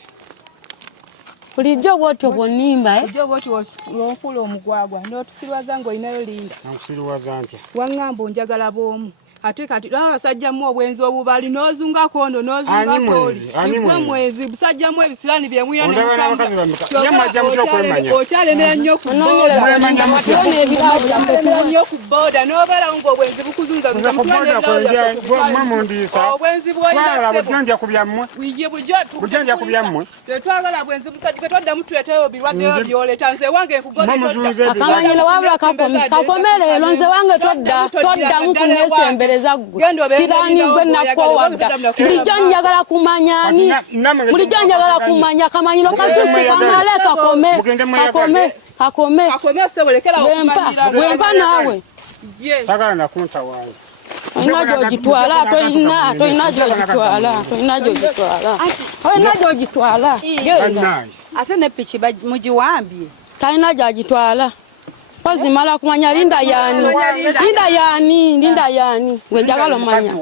Bulijjo bwotyo bwonnimba bulijjo bwotyo wonfula omugwagwa n'otusirwaza ng'olinayo Linda. Nakusirwaza ntya? Waŋŋamba onjagala bw'omu. Ate kati laba basajjamu obwenzi obubali n'ozungako ono n'ozungako oli. Gwe mwezi busajjamu ebisirani bye muyana okyalemera nnyo ku booda n'obeerawo ng'obwenzi bukuzunza obwenzi bw'oyina tetwagala bwenzi busajja gwe twaddamu tuleeteyo birwaddeyo byoleta nze wange akamanyiro wabula kakomerero nze wange toddamu kunyesembe Sirani gwe nakowadda bulijjo njagala kumanya ani bulijjo njagala kumanya kamanyiro kasusi kamale kakome wempa naawe sagala nakunta wange oyina gy'ogitwala oyina gy'ogitwala ate ne piki mugiwambye talina gy'agitwala Pozimala kumanya Linda yani gwe njagala omanya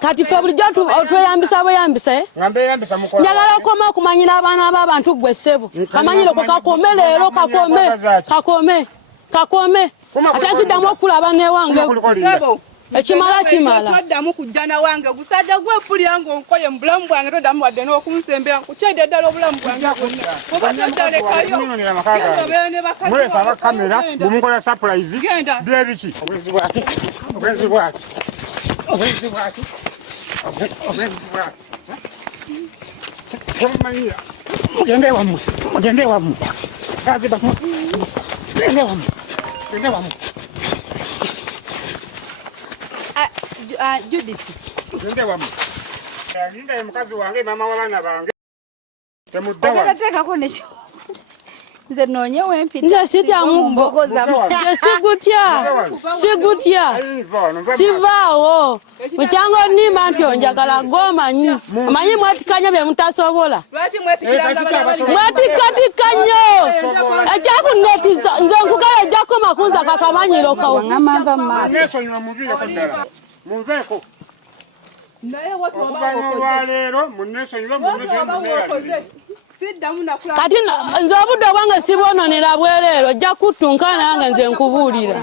kati fe bulijjo otweyambisa bweyambisa ngambe yambisa mukola njagala okoma okumanyira abaana b'abantu gwe ssebo kamanyiro kakome leero kakome ate siddamu okulaba newange ekimala toddamu kujja na wange gusajja gwe mpulira ng'onkoye mu bulamu bwange toddamu wadde n'okunsembera nkukyedde ddala obulamu bwange mulesa abakamera bumukola surprise byebiki obwenzi bwaki mugende wammwe gende wammwe Judith. Gende wammwe. Linda ye mukazi wange mama w'abaana bange. Ogenda teekako nekyo. Nze noonye wempita. Nze sitya mbogoza. Nze sigutya. Sivaawo. Mukyanga onnimba nti onjagala gw'omanyi. Omanyi mwatikanya bye mutasobola. Mwatikatika nnyo. Ekyakunetiza nze nkugala ejjako makunza kakamanyiro kawo. Ng'amava mu maaso. Neesonyiwa munviireko ddala. Munveeko. Naye watu olwaleero munneesonyiwe kati nze obudde obwange sibwononera bwereero ojja kuttunka nange nze nkubuulira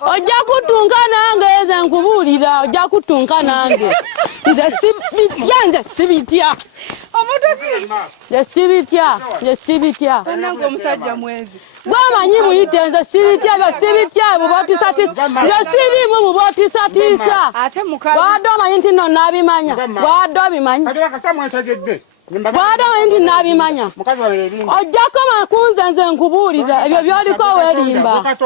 ojja kuttunka nange nze nkubuulira ojja kuttunka nange nze sibitya nze sibitya nange omusajja mwezi gwamanyi muyite nze sibitya bubotisatiisa nze sirimu mubotisatiisa wadde omanyi nti no naabimanya wadde obimanyi Bwada wendi nabimanya. Ojjako makunze nze nkubuulira ebyo byoliko weerimba.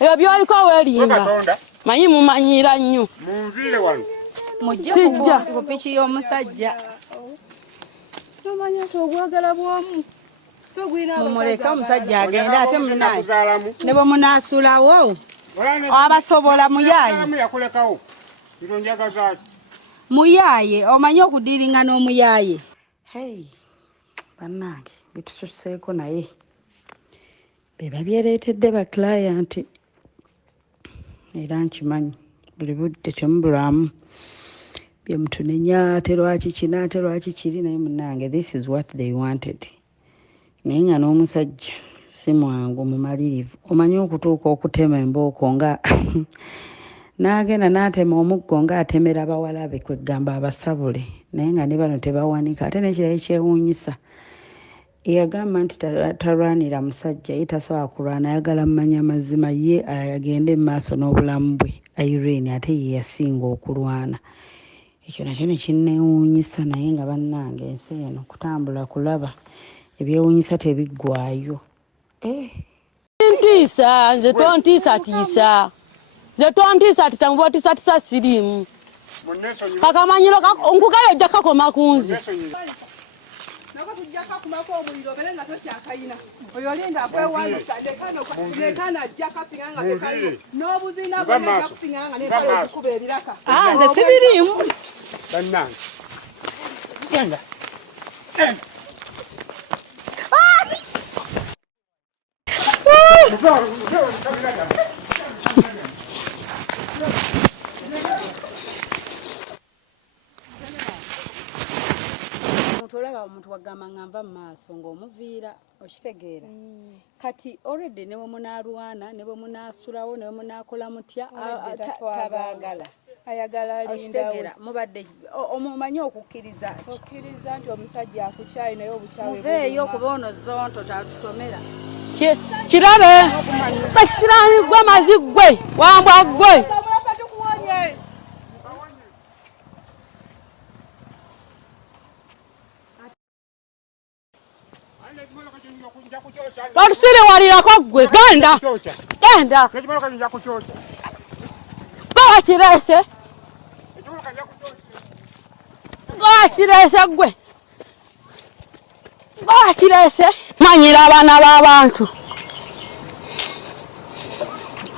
Ebyo byoliko weerimba. Manyi mumanyira nnyo. Munviire wano. Mujja ku piki y'omusajja. tomanya togwagala bwomu so gwina mumuleka omusajja agenda ate munaye ne bwe munaasulawo abasobola muyaye yakulekawo bironjagazaaki muyaye omanye okudiringa n'omuyaye bannange bitususeeko naye beba byereetedde ba client era nkimanyi buli budde temubulamu byemutunenya ate lwaki kina ate lwaki kiri naye munnange this is what they wanted naye nga n'omusajja si mwangu mumalirivu omanyi okutuuka okutema embooko nga n'agenda n'atema omuggo ng'atemera bawalabe kwegamba abasabule naye nga ne bano tebawanika ate n'ekirala ekyewuunyisa yagamba nti talwanira musajja ye tasobola kulwana ayagala mmanya mazima ye agende mu maaso n'obulamu bwe Irene ate ye yasinga okulwana ekyo nakyo ne kinneewuunyisa naye nga bannange ensi eno kutambula kulaba ebyewuunyisa tebiggwaayo ntiisa nze tontiisatiisa nze tontiisatiisa mubotiisatiisa siriimu kakamanyiro nkugayo ojja kakoma ku nze nako tujja kakumako omuliro bere nga tokyakayina oyo olinda akwewanyisa nekana ajja kasinganga tekayo n'obuzina bwena ajja kusinganga nekale okukuba ebiraka nze sibiriimu bannange genda olaba omuntu wagamba ng'anva mu maaso ng'omuviira okitegeera kati already ne bwe munaalwana ne bwe munaasulawo ne bwe munaakola mutya tabaagala ayagala alindawo mubadde omumanyi okukkiriza nti omusajja akukyayi naye obukyawe muveeyo kuba ono zonto tatutomera kirabe basirani gwe mazi gwe wambwa gwe Otusiri walirako gwe genda genda gowa kirese gwe gowa kirese manyira abaana b'abantu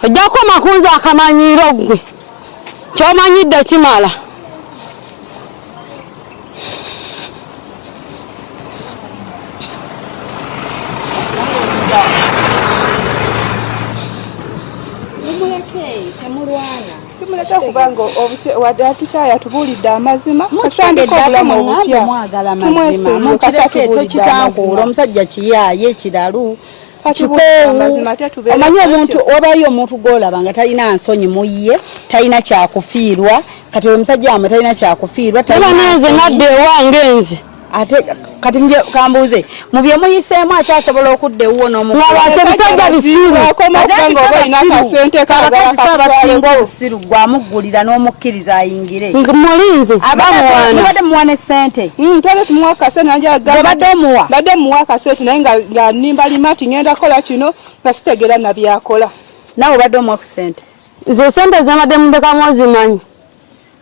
ojjako makunzi akamanyiro gwe kyomanyidde kimala kubanga atukyaya tubulidde amazima mwagala mazima mukireke tokitankuula omusajja kiyaye kiralu omanyi omuntu obayo omuntu gwolaba nga talina nsonyi muye talina kyakufiirwa kati omusajja wamwe talina kyakufiirwa nze nadde ewange nze ate kati kambuuze mu bye muyiseemu akyasobola okudda ewuwo n'omubisajja abasinga obusiru gwamuggulira n'omukkiriza ayingire mulinzi abamubadde muwane sente twale tumuwa kasente badde muwa kasente naye nga nimbalima ti ngenda kola kino nga sitegera nabyakola nawe badde omuwa ku sente nze sente zemadde mundekamu ozimanyi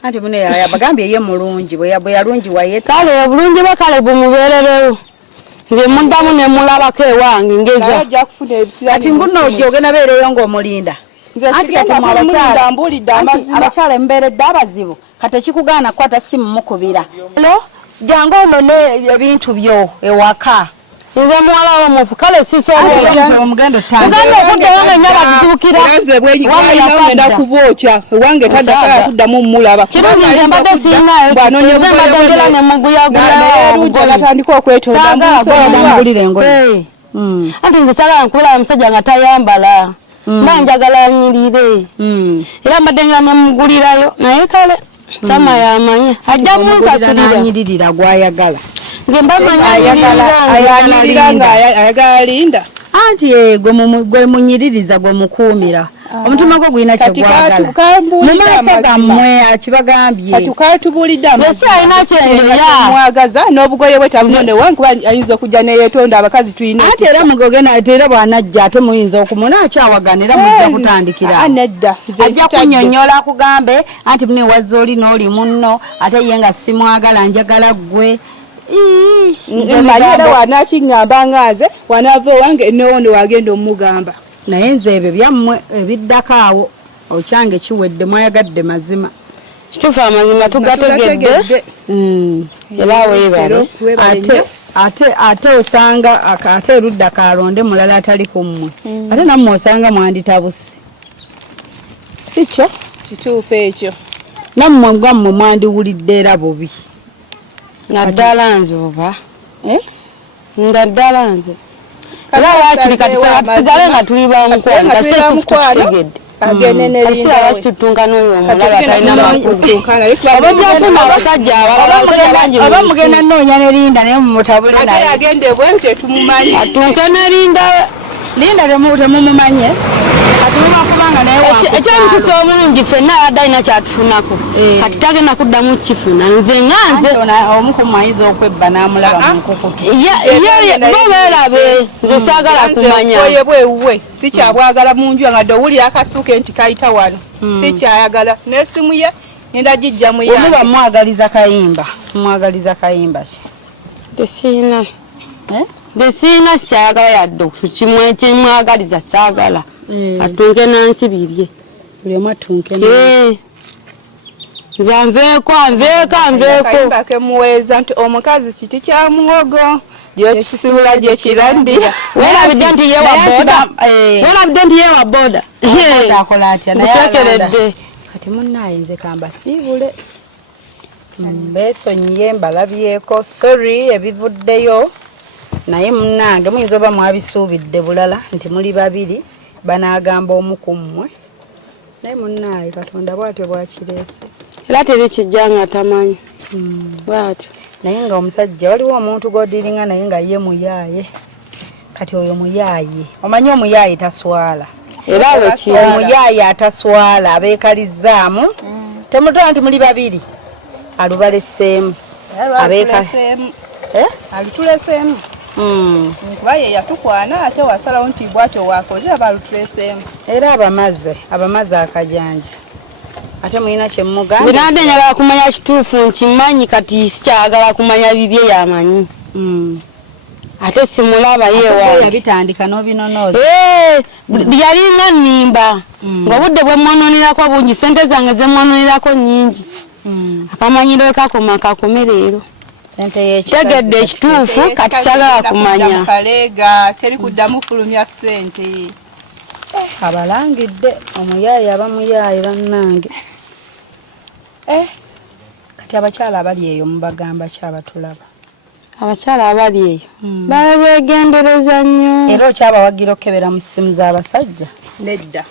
anti mune yabagambye ye mulungi bwe yalungi waye kale obulungi bwe kale bumubeererewo nze muddamu ne mulabako ewange ngeza ati mbuno ogenda beereyo ng'omulinda anti kati abakyala emubeeredde abazibu kati ekikugaana kukwata simu mukubira jangu onone ebintu byo ewaka nze muwala w'omufu kale omugendo okuddayo ng'ennyaba zizibukira ngenda kubwokya ewange taddasala kuddamu mulaba kirungi nze mbadde siinayo nze mbadde ngera ne muguyaguya natandika okwetooda mugulire engoye anti nze sagala nkubira omusajja nga tayambala mba njagala anyirire era mbadde ngera ne mugulirayo naye kale tama yamanye ajja munsasulira gwayagala nze mbamanyi ayanirira nga ayagala linda anti gwe munyiririza gwe mukuumira omutima gwo gulina kyegwagala mu maaso gammwe akibagambye tukatubulidde alina kyemwagaza n'obugoye bwe tamunone wankuba ayinza okujja neyetonda abakazi tulina ate era mugogena era bwanajja ate muyinza okumuna akyawagan era mujja kutandikira nedda ajja kunyonyola akugambe anti mune wazza oli n'oli munno ate ye nga simwagala njagala ggwe Mmalira wanakingamba ngaze wanava wange newondo wagenda omugamba. Naye nze ebyo byammwe ebiddako awo okyange kiwedde mwayagadde mazima. Kituufu amazima tugategedde. Era weebale. Ate osanga ate erudda kalonde mulala atali ku mmwe. Ate nammwe osanga mwanditabuse. Si kyo? Kituufu ekyo. Nammwe ngammwe mwandiwulidde era bubi. Naddala nze oba. Naddala nze. Era waakiri kati tusigale nga tuli bamukwano kasite tukitegedde. Abasitutunga n'oyo omulaba talina makulu. Abajjafuna abasajja abalala abasajja bangi oba mugenda nnoonya ne Linda naye mumutabule naye. Ate yagende bwe tetumumanyi. Atunke ne Linda temumumanye. Kati mubakubanga naye ekyomukisa omulungi ffenna abadde alina kyatufunako. Kati tagenda kuddamu kifuna nze nganze. Omu ku mwayiza okwebba n'amulaba mu nkukutu. Bo beerabe nze saagala kumanya. Oye bwewuwe si kyabwagala mu nju nga ddowulira akasuuke nti kayita wano. Si kyayagala n'essimu ye ngenda gijja mu yange. Omuba mwagaliza kayimba. Mwagaliza kayimba ki? Tesiina. Tesiina kyayagala yadde kimwe kyemwagaliza saagala. Atunke nansi bibye. Buli omu atunke nansi. Nze anveeko. Kayimba kemuweeza nti omukazi kiti kya muwogo. Gyekisuula gyekirandira. Weerabidde nti yeewa boda. Akola atya musekeredde. Kati munnaye nze kamba siibule. Mbeesonyiye mbalabyeko. Sorry ebivuddeyo. Naye munnange muyinza oba mwabisuubidde bulala nti muli babiri banaagamba omu ku mmwe. Naye munnaye Katonda bw'atyo bwakireese. Era terikijja nga tamanyi. Bw'atyo. Naye nga omusajja waliwo omuntu g'odiringa naye nga ye muyaaye. Kati oyo muyaaye. Omanyi omuyaaye taswala. Era omuyaaye ataswala abeekalizzaamu. Temutwala nti muli babiri. Alubalesseemu. Alutuleseemu. Kuba ye yatukwana ate wasalawo nti bw'atyo waakoze aba alutuleseemu. Era abamaze akajanja. Ate mulina kye mugamba. Nze nadde njagala kumanya kituufu nti mmanyi kati sikyagala kumanya bibye yamanyi. Ate simulaba yeewange. Yabitandika n'obinonooza. Yalinga nnimba. Ng'obudde bwe mwononerako bungi ssente zange ze mwononerako nnyingi. Akamanyiro kakome leero. Tegedde ekituufu kati sagala kumanya. Kaleega teri kuddamu kulumya ssente. Abalangidde omuyaaye abamuyaaye bannange. Kati abakyala abali eyo mubagamba kyabatulaba. Abakyala abali eyo beegendereza nnyo. Era okyabawagira okebera mu ssimu z'abasajja. Nedda.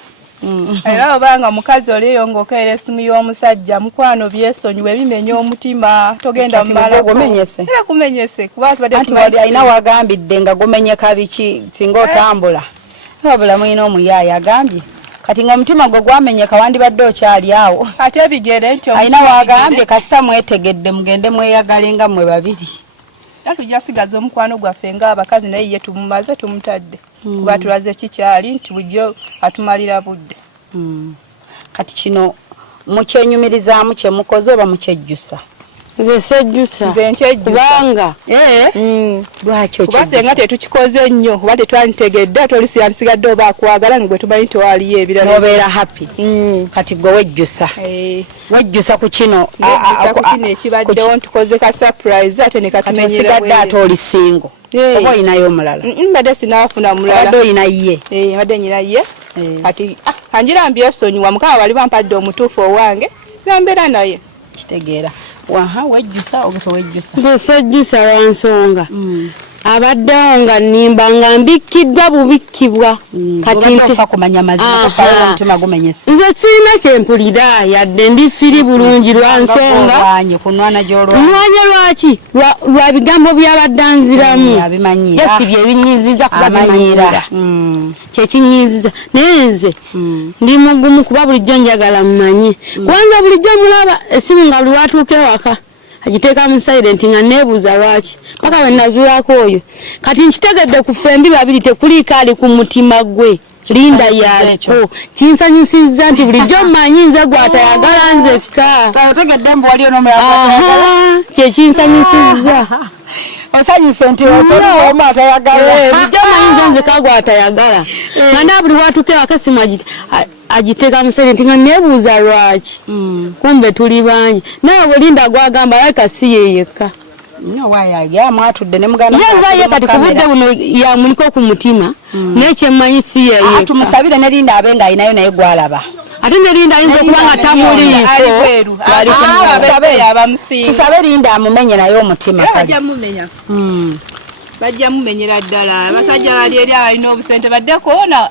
Era obanga mukazi oliyo ng'okeera essimu y'omusajja mukwano byesonyiwe bimenya omutima togenda mumala gumenyese. Era kumenyese kuba tubadde tumanyi alina wagambidde nga gumenyeka biki singa otambula. Wabula mulina omuyaaye agambye kati nga omutima gwe gwamenyeka wandibadde okyali awo. Ate ebigere nti alina wagambye kasita mwetegedde mugende mweyagale nga mmwe babiri. Tujja sigaza omukwano gwaffe ng'abakazi naye ye tumumaze tumutadde. Kuba tulaze kikyali nti bujjo atumalira budde. Kati kino mukyenyumirizaamu kye mukoze oba mukyejjusa? Nze sejjusa. Nze nkyejjusa. Kubanga. Lwaki okyejjusa? Kuba senga tetukikoze nnyo oba tetwanditegedde tolisigadde oba akwagala nga gwe tumanyi tewaliyo ebirala. Nobeera happy. Kati gwe wejjusa. Wejjusa ku kino. Ekibaddewo ntukoze ka surprise ate ne katumenyera bwe. Osigadde ate oli singo. Oba olinayo omulala? Mbadde sinaafuna mulala. Obadde olina ye? Mbadde nyina ye. Kati kanjira mbyesonyiwa mukama bali bampadde omutuufu owange nambeera naye. Kitegeera. Wejjusa oba tewejjusa? Nze sejjusa lwa nsonga. Abaddewo nga nnimba nga mbikkiddwa bubikkibwa. Kati ntofa kumanya mazima kufayo omutima gumenyese. Nze sirina kyempulira yadde ndi firi bulungi lwa nsonga. Kunwanya lwaki? Lwa bigambo by'abadde anziramu. Just bye binnyiziza kuba bimanyira. Kyekinyiziza. Naye nze ndi mugumu kuba bulijjo njagala mmanye. Kwanza bulijjo mulaba essimu nga buli watuuka ewaka. Agiteeka mu silent nga neebuuza lwaki paka bwe nazuulako oyo kati nkitegedde ku ffembi babiri tekuliiko ali ku mutima gwe Linda yaliko kinsanyusizza nti bulijjo mmanyi nze gw'atayagala nzekka otegedde mbu wali ono mulala kyekinsanyusizza osanyuse nti otooma atayagala bijama nze kagwa atayagala ngana buli watuke akasimu agiteka musere nti nga nebuuza lwaki kumbe tuli bangi nawe linda gwagamba like si yeyeka no waya mwatudde ne mugana ye kati kubudde buno yamuliko ku mutima n'ekyemanyi si yeyeka tumusabire ne linda abenga ayinayo naye gwalaba ate ne linda ayinza okuba nga tamuliiko tusabe linda amumenye naye omutima bajja mumenyera ddala abasajja bali eri alina obusente baddeko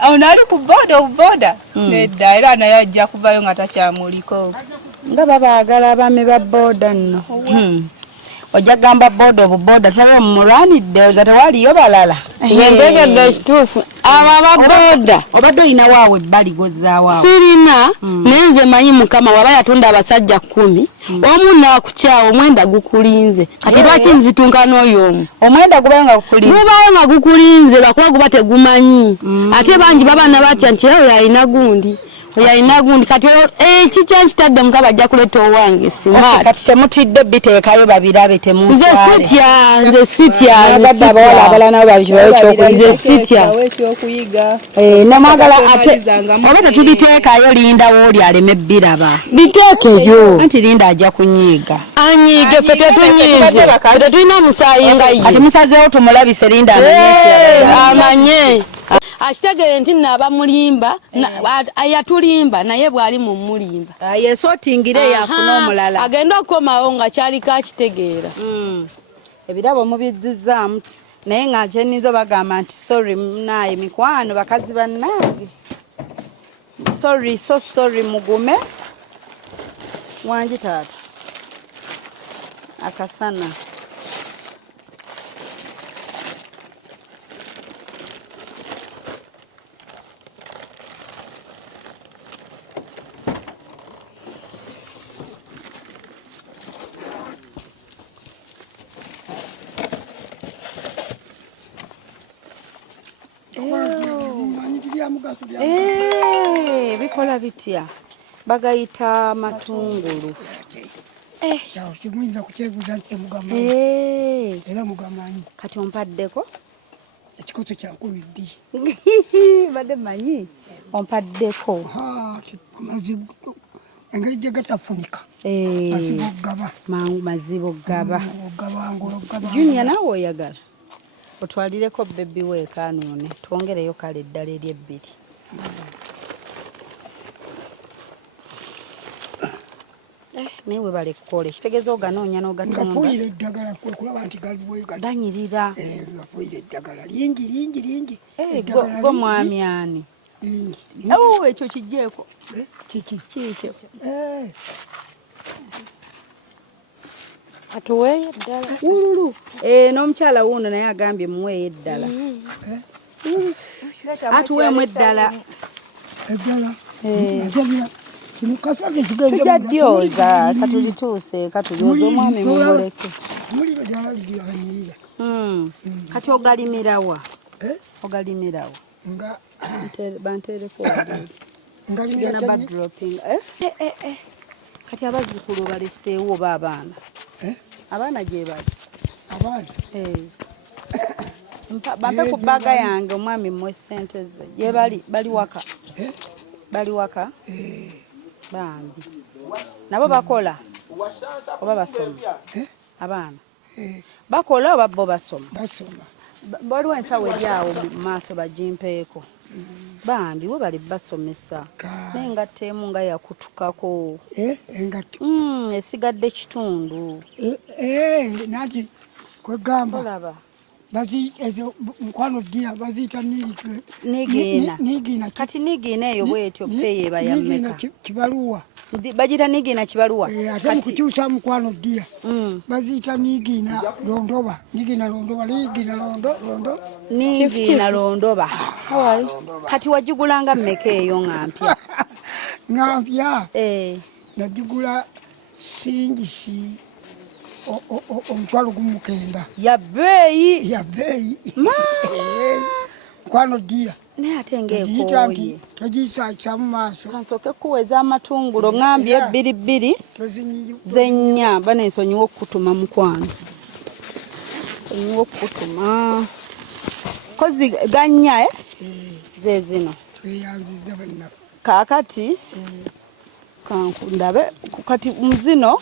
ono ali ku boda nedda era naye ajja kuvayo nga takyamuliko nga babaagala abaami ba boda nno ojja gamba boda obuboda tulabe mumulwanidde oza tewaliyo balala ngentegedde ekituufu abo ababoda obadde olina waawe ebbali gozzaawo sirina naye nze manyi mukama waba yatunda abasajja 10 omu naakukyawa omwenda gukulinze kati lwaki nzitunka n'oyo omu omwenda gubayo nga gukulinze gubayo nga gukulinze lwakuba guba tegumanyi ate bangi babana batya nti oyo alina gundi oyalina gundi kati ekikyankitadde muka bajja kuleta owange smart kati temutidde biteekayo babirabe temuswale nze sitya abawala nabo nze sitya namwagala ate oba tetubiteekayo linda wooli aleme biraba biteekeyo anti linda ajja kunyiiga anyiige fe tetunyiize tetulina musaayi nga ye kati musazeewo tumulabise linda amanye akitegere nti naba mulimba ayatulimba naye bwali mu mulimba yesotingire yafuna omulala agenda okukomawo nga kyaliko akitegeera ebirabo mubizzizaamu naye nga kyenizo bagamba nti sorry naye mikwano bakazi bannange sorry mugume wangi taata akasana bikola bitya bagayita matungulu era mugamanyi kati ompaddeko ekikoso kya 12 badde manyi ompaddeko engeri gye gatafunika mazibu gaba Junior nawe oyagala otwalireko bebi weekanuune twongereyo kale eddala ery'ebbiri naye we balekkola ekitegeeza oganoonya n'ogatunda kulaba nti banyirira gafuuyire eddagala lingi gwe mwami ani ekyo kijjeeko kiikyo atuweeyo eddala wululu n'omukyala wuuno naye agambye muweeyo eddala atuweemu eddala tujadyoza katulituuse katulyoza omwami mumuleke kati ogalimirawa bantereko gana badroping kati abazzukulu baleseewo oba abaana gye bali bampe ku bbaga yange omwami mmwe sente ze gye bali waka bambi nabo bakola oba basoma abaana bakola oba bo basoma waliwo ensawo eryawo mu maaso bagimpeeko bambi bo bali basomesa naye ngatteemu nga yakutukako esigadde kitundu nati kwegamba mukwano ddia baziyita nigiina kati nigiina eyo bwetyo peeyo eba yammeka kibaluwa bagita nigiina kibaluwa ate mukukyusa mukwano ddia baziyita nigiina londoba nigiina londoba kati wagigulanga mmeka eyo ngampya nagigula siringisi omutwalo gumukenda yabeeyi mukwano ddia naye ate ngaekooye togiyisa mu maaso kansooke kuweza amatungulu ngambye 2 zennya banensonyiwa okutuma mukwano Niwo kutuma. Kozi ganya zezino. Tweyanziza banna. Kakati kankundabe kati muzino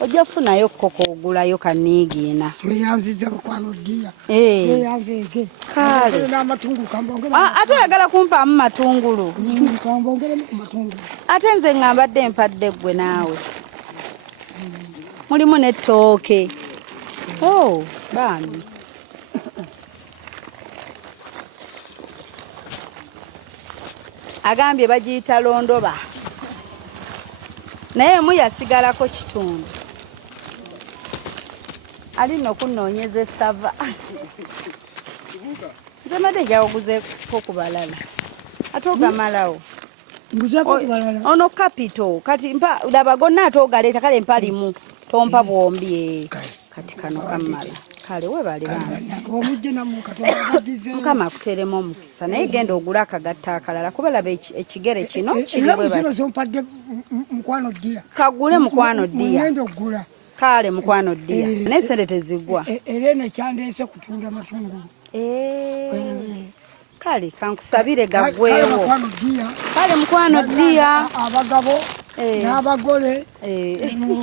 ojafunayo koko ogulayo kanigiina. Tweyanziza bakwano dia. Tweyanzege. Kale. N'amatungulu kambongera. Ate oyagala kumpa mu matungulu. Kambongera mu matungulu. Ate nze ngambadde empadde gwe naawe. Mulimu n'ettooke. Oh, bambi. Agambye bagiyita londoba. Naye muyasigalako kitundu. Ali n'okunoonyeza essava. Nze madde njawoguzeeko ku balala. Ate ogamalawo. Ono kapito. Kati laba gonna ate ogaleeta kale mpalimu. Tompa bwombi. Kati kano kamala. Kale webali bana. Mukama akuteremu omukisa naye genda ogula akagatta akalala kuba laba ekigere kino kiribwe mukwano ddia. Kagule mukwano ddia. Ngenda ogula. Kale mukwano ddia. Naye sente tezigwa. Era eno ekyandeese kutunda matungulu. Kale kankusabire gaggwewo. Kale mukwano ddia. Abagabo n'abagole mu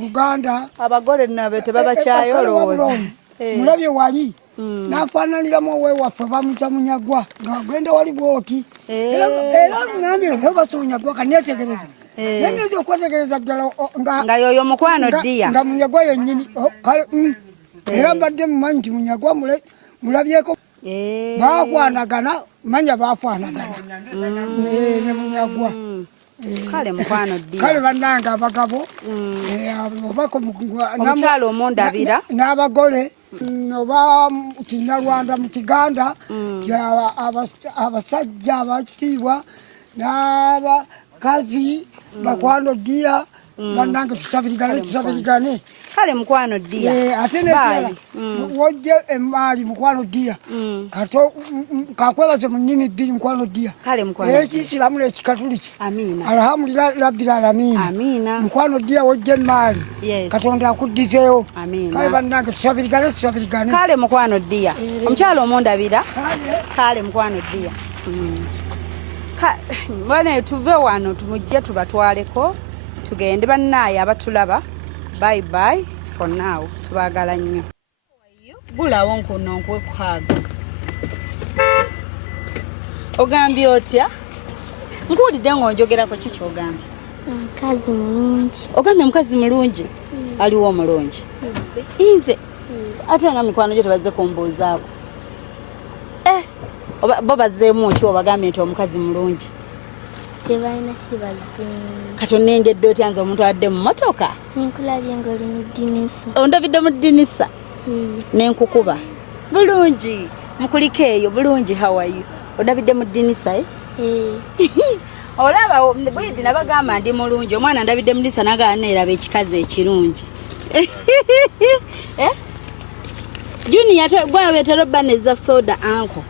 Luganda abagole nabe tebabakyayo olowooza. Mulabye wali nafaananiramu owewaffe bamuta Munyagwa ng'agenda wali bwoti era ngambye obasa Munyagwa kaneetegereza naye ngeza okwetegereza ddala nga yoyo mukwano ddia nga Munyagwa yennyini kale era mbadde mumanyi nti Munyagwa mulabyeko baakwanagana manya baafaanagana ne Munyagwa. Kale mukwano ddia. Kale bannange abagabo obako omukyalo omundabira n'abagole oba Kinyarwanda mu Kiganda abasajja abakitiibwa n'abakazi bakwano ddia bannange tusabirigane. Kale mukwano ddia. Ate nebirala wojje emaali mukwano ddia. Kato kakwebaze mu nnimi bbiri mukwano ddia. Kale mukwano ddia. Ekisilamu n'ekikatuliki. Amina. Alhamdulillah rabbil alamin. Amina. Mukwano ddia wojje emaali. Katonda akuddizeewo. Amina. Kale bannange tusabirigane. Kale mukwano ddia. Omukyalo omundabira. Kale mukwano ddia. Bwana tuve wano tumujje tubatwaleko tugende bannaaye abatulaba. Bye bye for now. Tubagala nnyo. Gulawo nkuno nkwekuhaga. Ogambye otya? Nkuwulidde ng'onjogerako ki ky'ogambye? Mukazi mulungi. Ogambye mukazi mulungi? Aliwo omulungi? Nze ate nga mikwano gye tebazze kumbuuzaako. Bo bazzeemu ki obagambye nti omukazi mulungi? Tebalina kibazzeemu. Kati onnengedde otya nze omuntu adde mu mmotoka? Nkulabye ng'oli mu ddinisa. Ondabidde mu ddinisa? Nenkukuba. Bulungi. Mukuliko eyo bulungi hawayo. Ondabidde mu ddinisa olaba bwedi nabagamba ndi mulungi omwana ndabidde mu ddinisa nagala neeraba ekikazi ekirungi. Junior gwe betero baneza soda anko.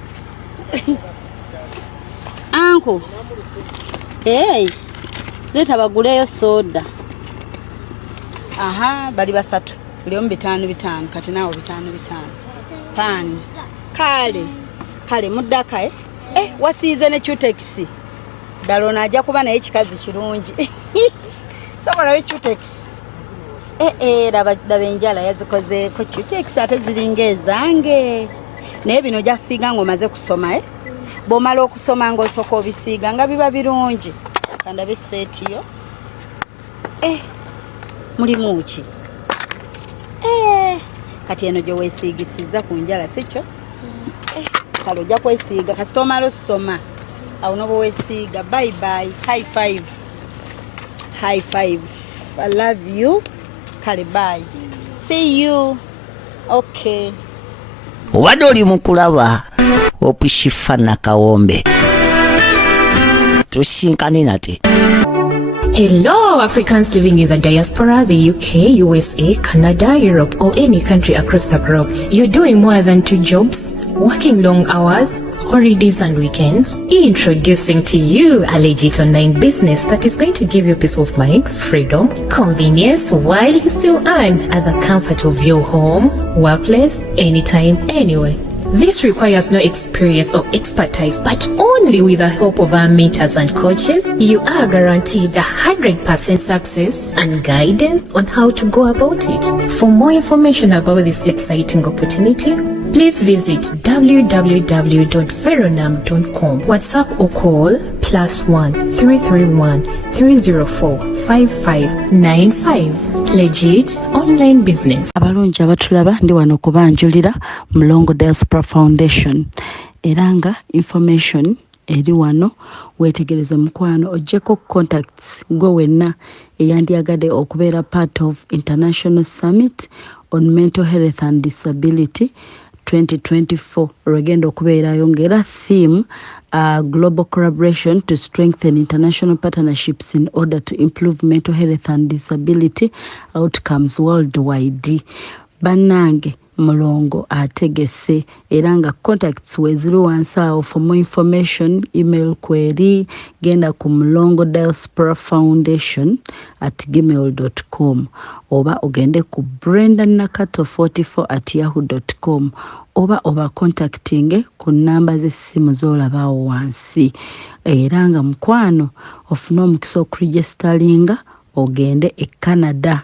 Anko. Leta baguleyo soda. Aha, bali basatu. Buli omu 5 kati naawo 5 Pani. Kale muddaka wasiize ne Cutex. Dalona ajja kuba naye ekikazi kirungi. Sokola we Cutex. Laba enjala yazikozeeko Cutex ate ziringa ezange. Naye bino jasiiga ng'omaze kusoma bw'omala okusoma ng'osooka obisiiga nga biba birungi. Kandabe seeti yo. Mulimu ki? Kati eno gye weesiigisiza ku njala si kyo? Kale ojja kwesiiga kasita omala osoma awo n'oba weesiiga. Bye bye. High five. I love you. Kale bye. See you. Okay. Obadde oli mu kulaba Opishifa Kawombe. Tusinkane nate. Hello, Africans living in the diaspora, the UK, USA, Canada, Europe, or any country across the globe. You're doing more than 2 jobs, working long hours, holidays and weekends? Introducing to you a legit online business that is going to give you peace of mind, freedom, convenience, while you still earn at the comfort of your home, workplace, anytime, anywhere. This requires no experience or expertise, but only with the help of our mentors and coaches, you are guaranteed 100% success and guidance on how to go about it. For more information about this exciting opportunity, please visit www.veronam.com, WhatsApp or call +1 331 304 5595. Legit online business. Abalungi abatulaba ndi wano kubanjulira Mulongo Diaspora Foundation. Eranga information eri wano wetegereza mukwano ojjeko contacts go wenna eyandiyagade okubeera part of International Summit on Mental Health and Disability 2024 Regendo okubeerayo ng'era theme global collaboration to strengthen international partnerships in order to improve mental health and disability outcomes worldwide. Bannange Mulongo ategese era nga contacts weziro wansawo. For more information email query genda ku Mulongo Diaspora Foundation @gmail.com oba ogende ku brendanakato44@yahoo.com oba contacting ku namba z'essimu z'olabaawo wansi. Era nga mukwano ofuna omukisa okuregistaringa ogende e Canada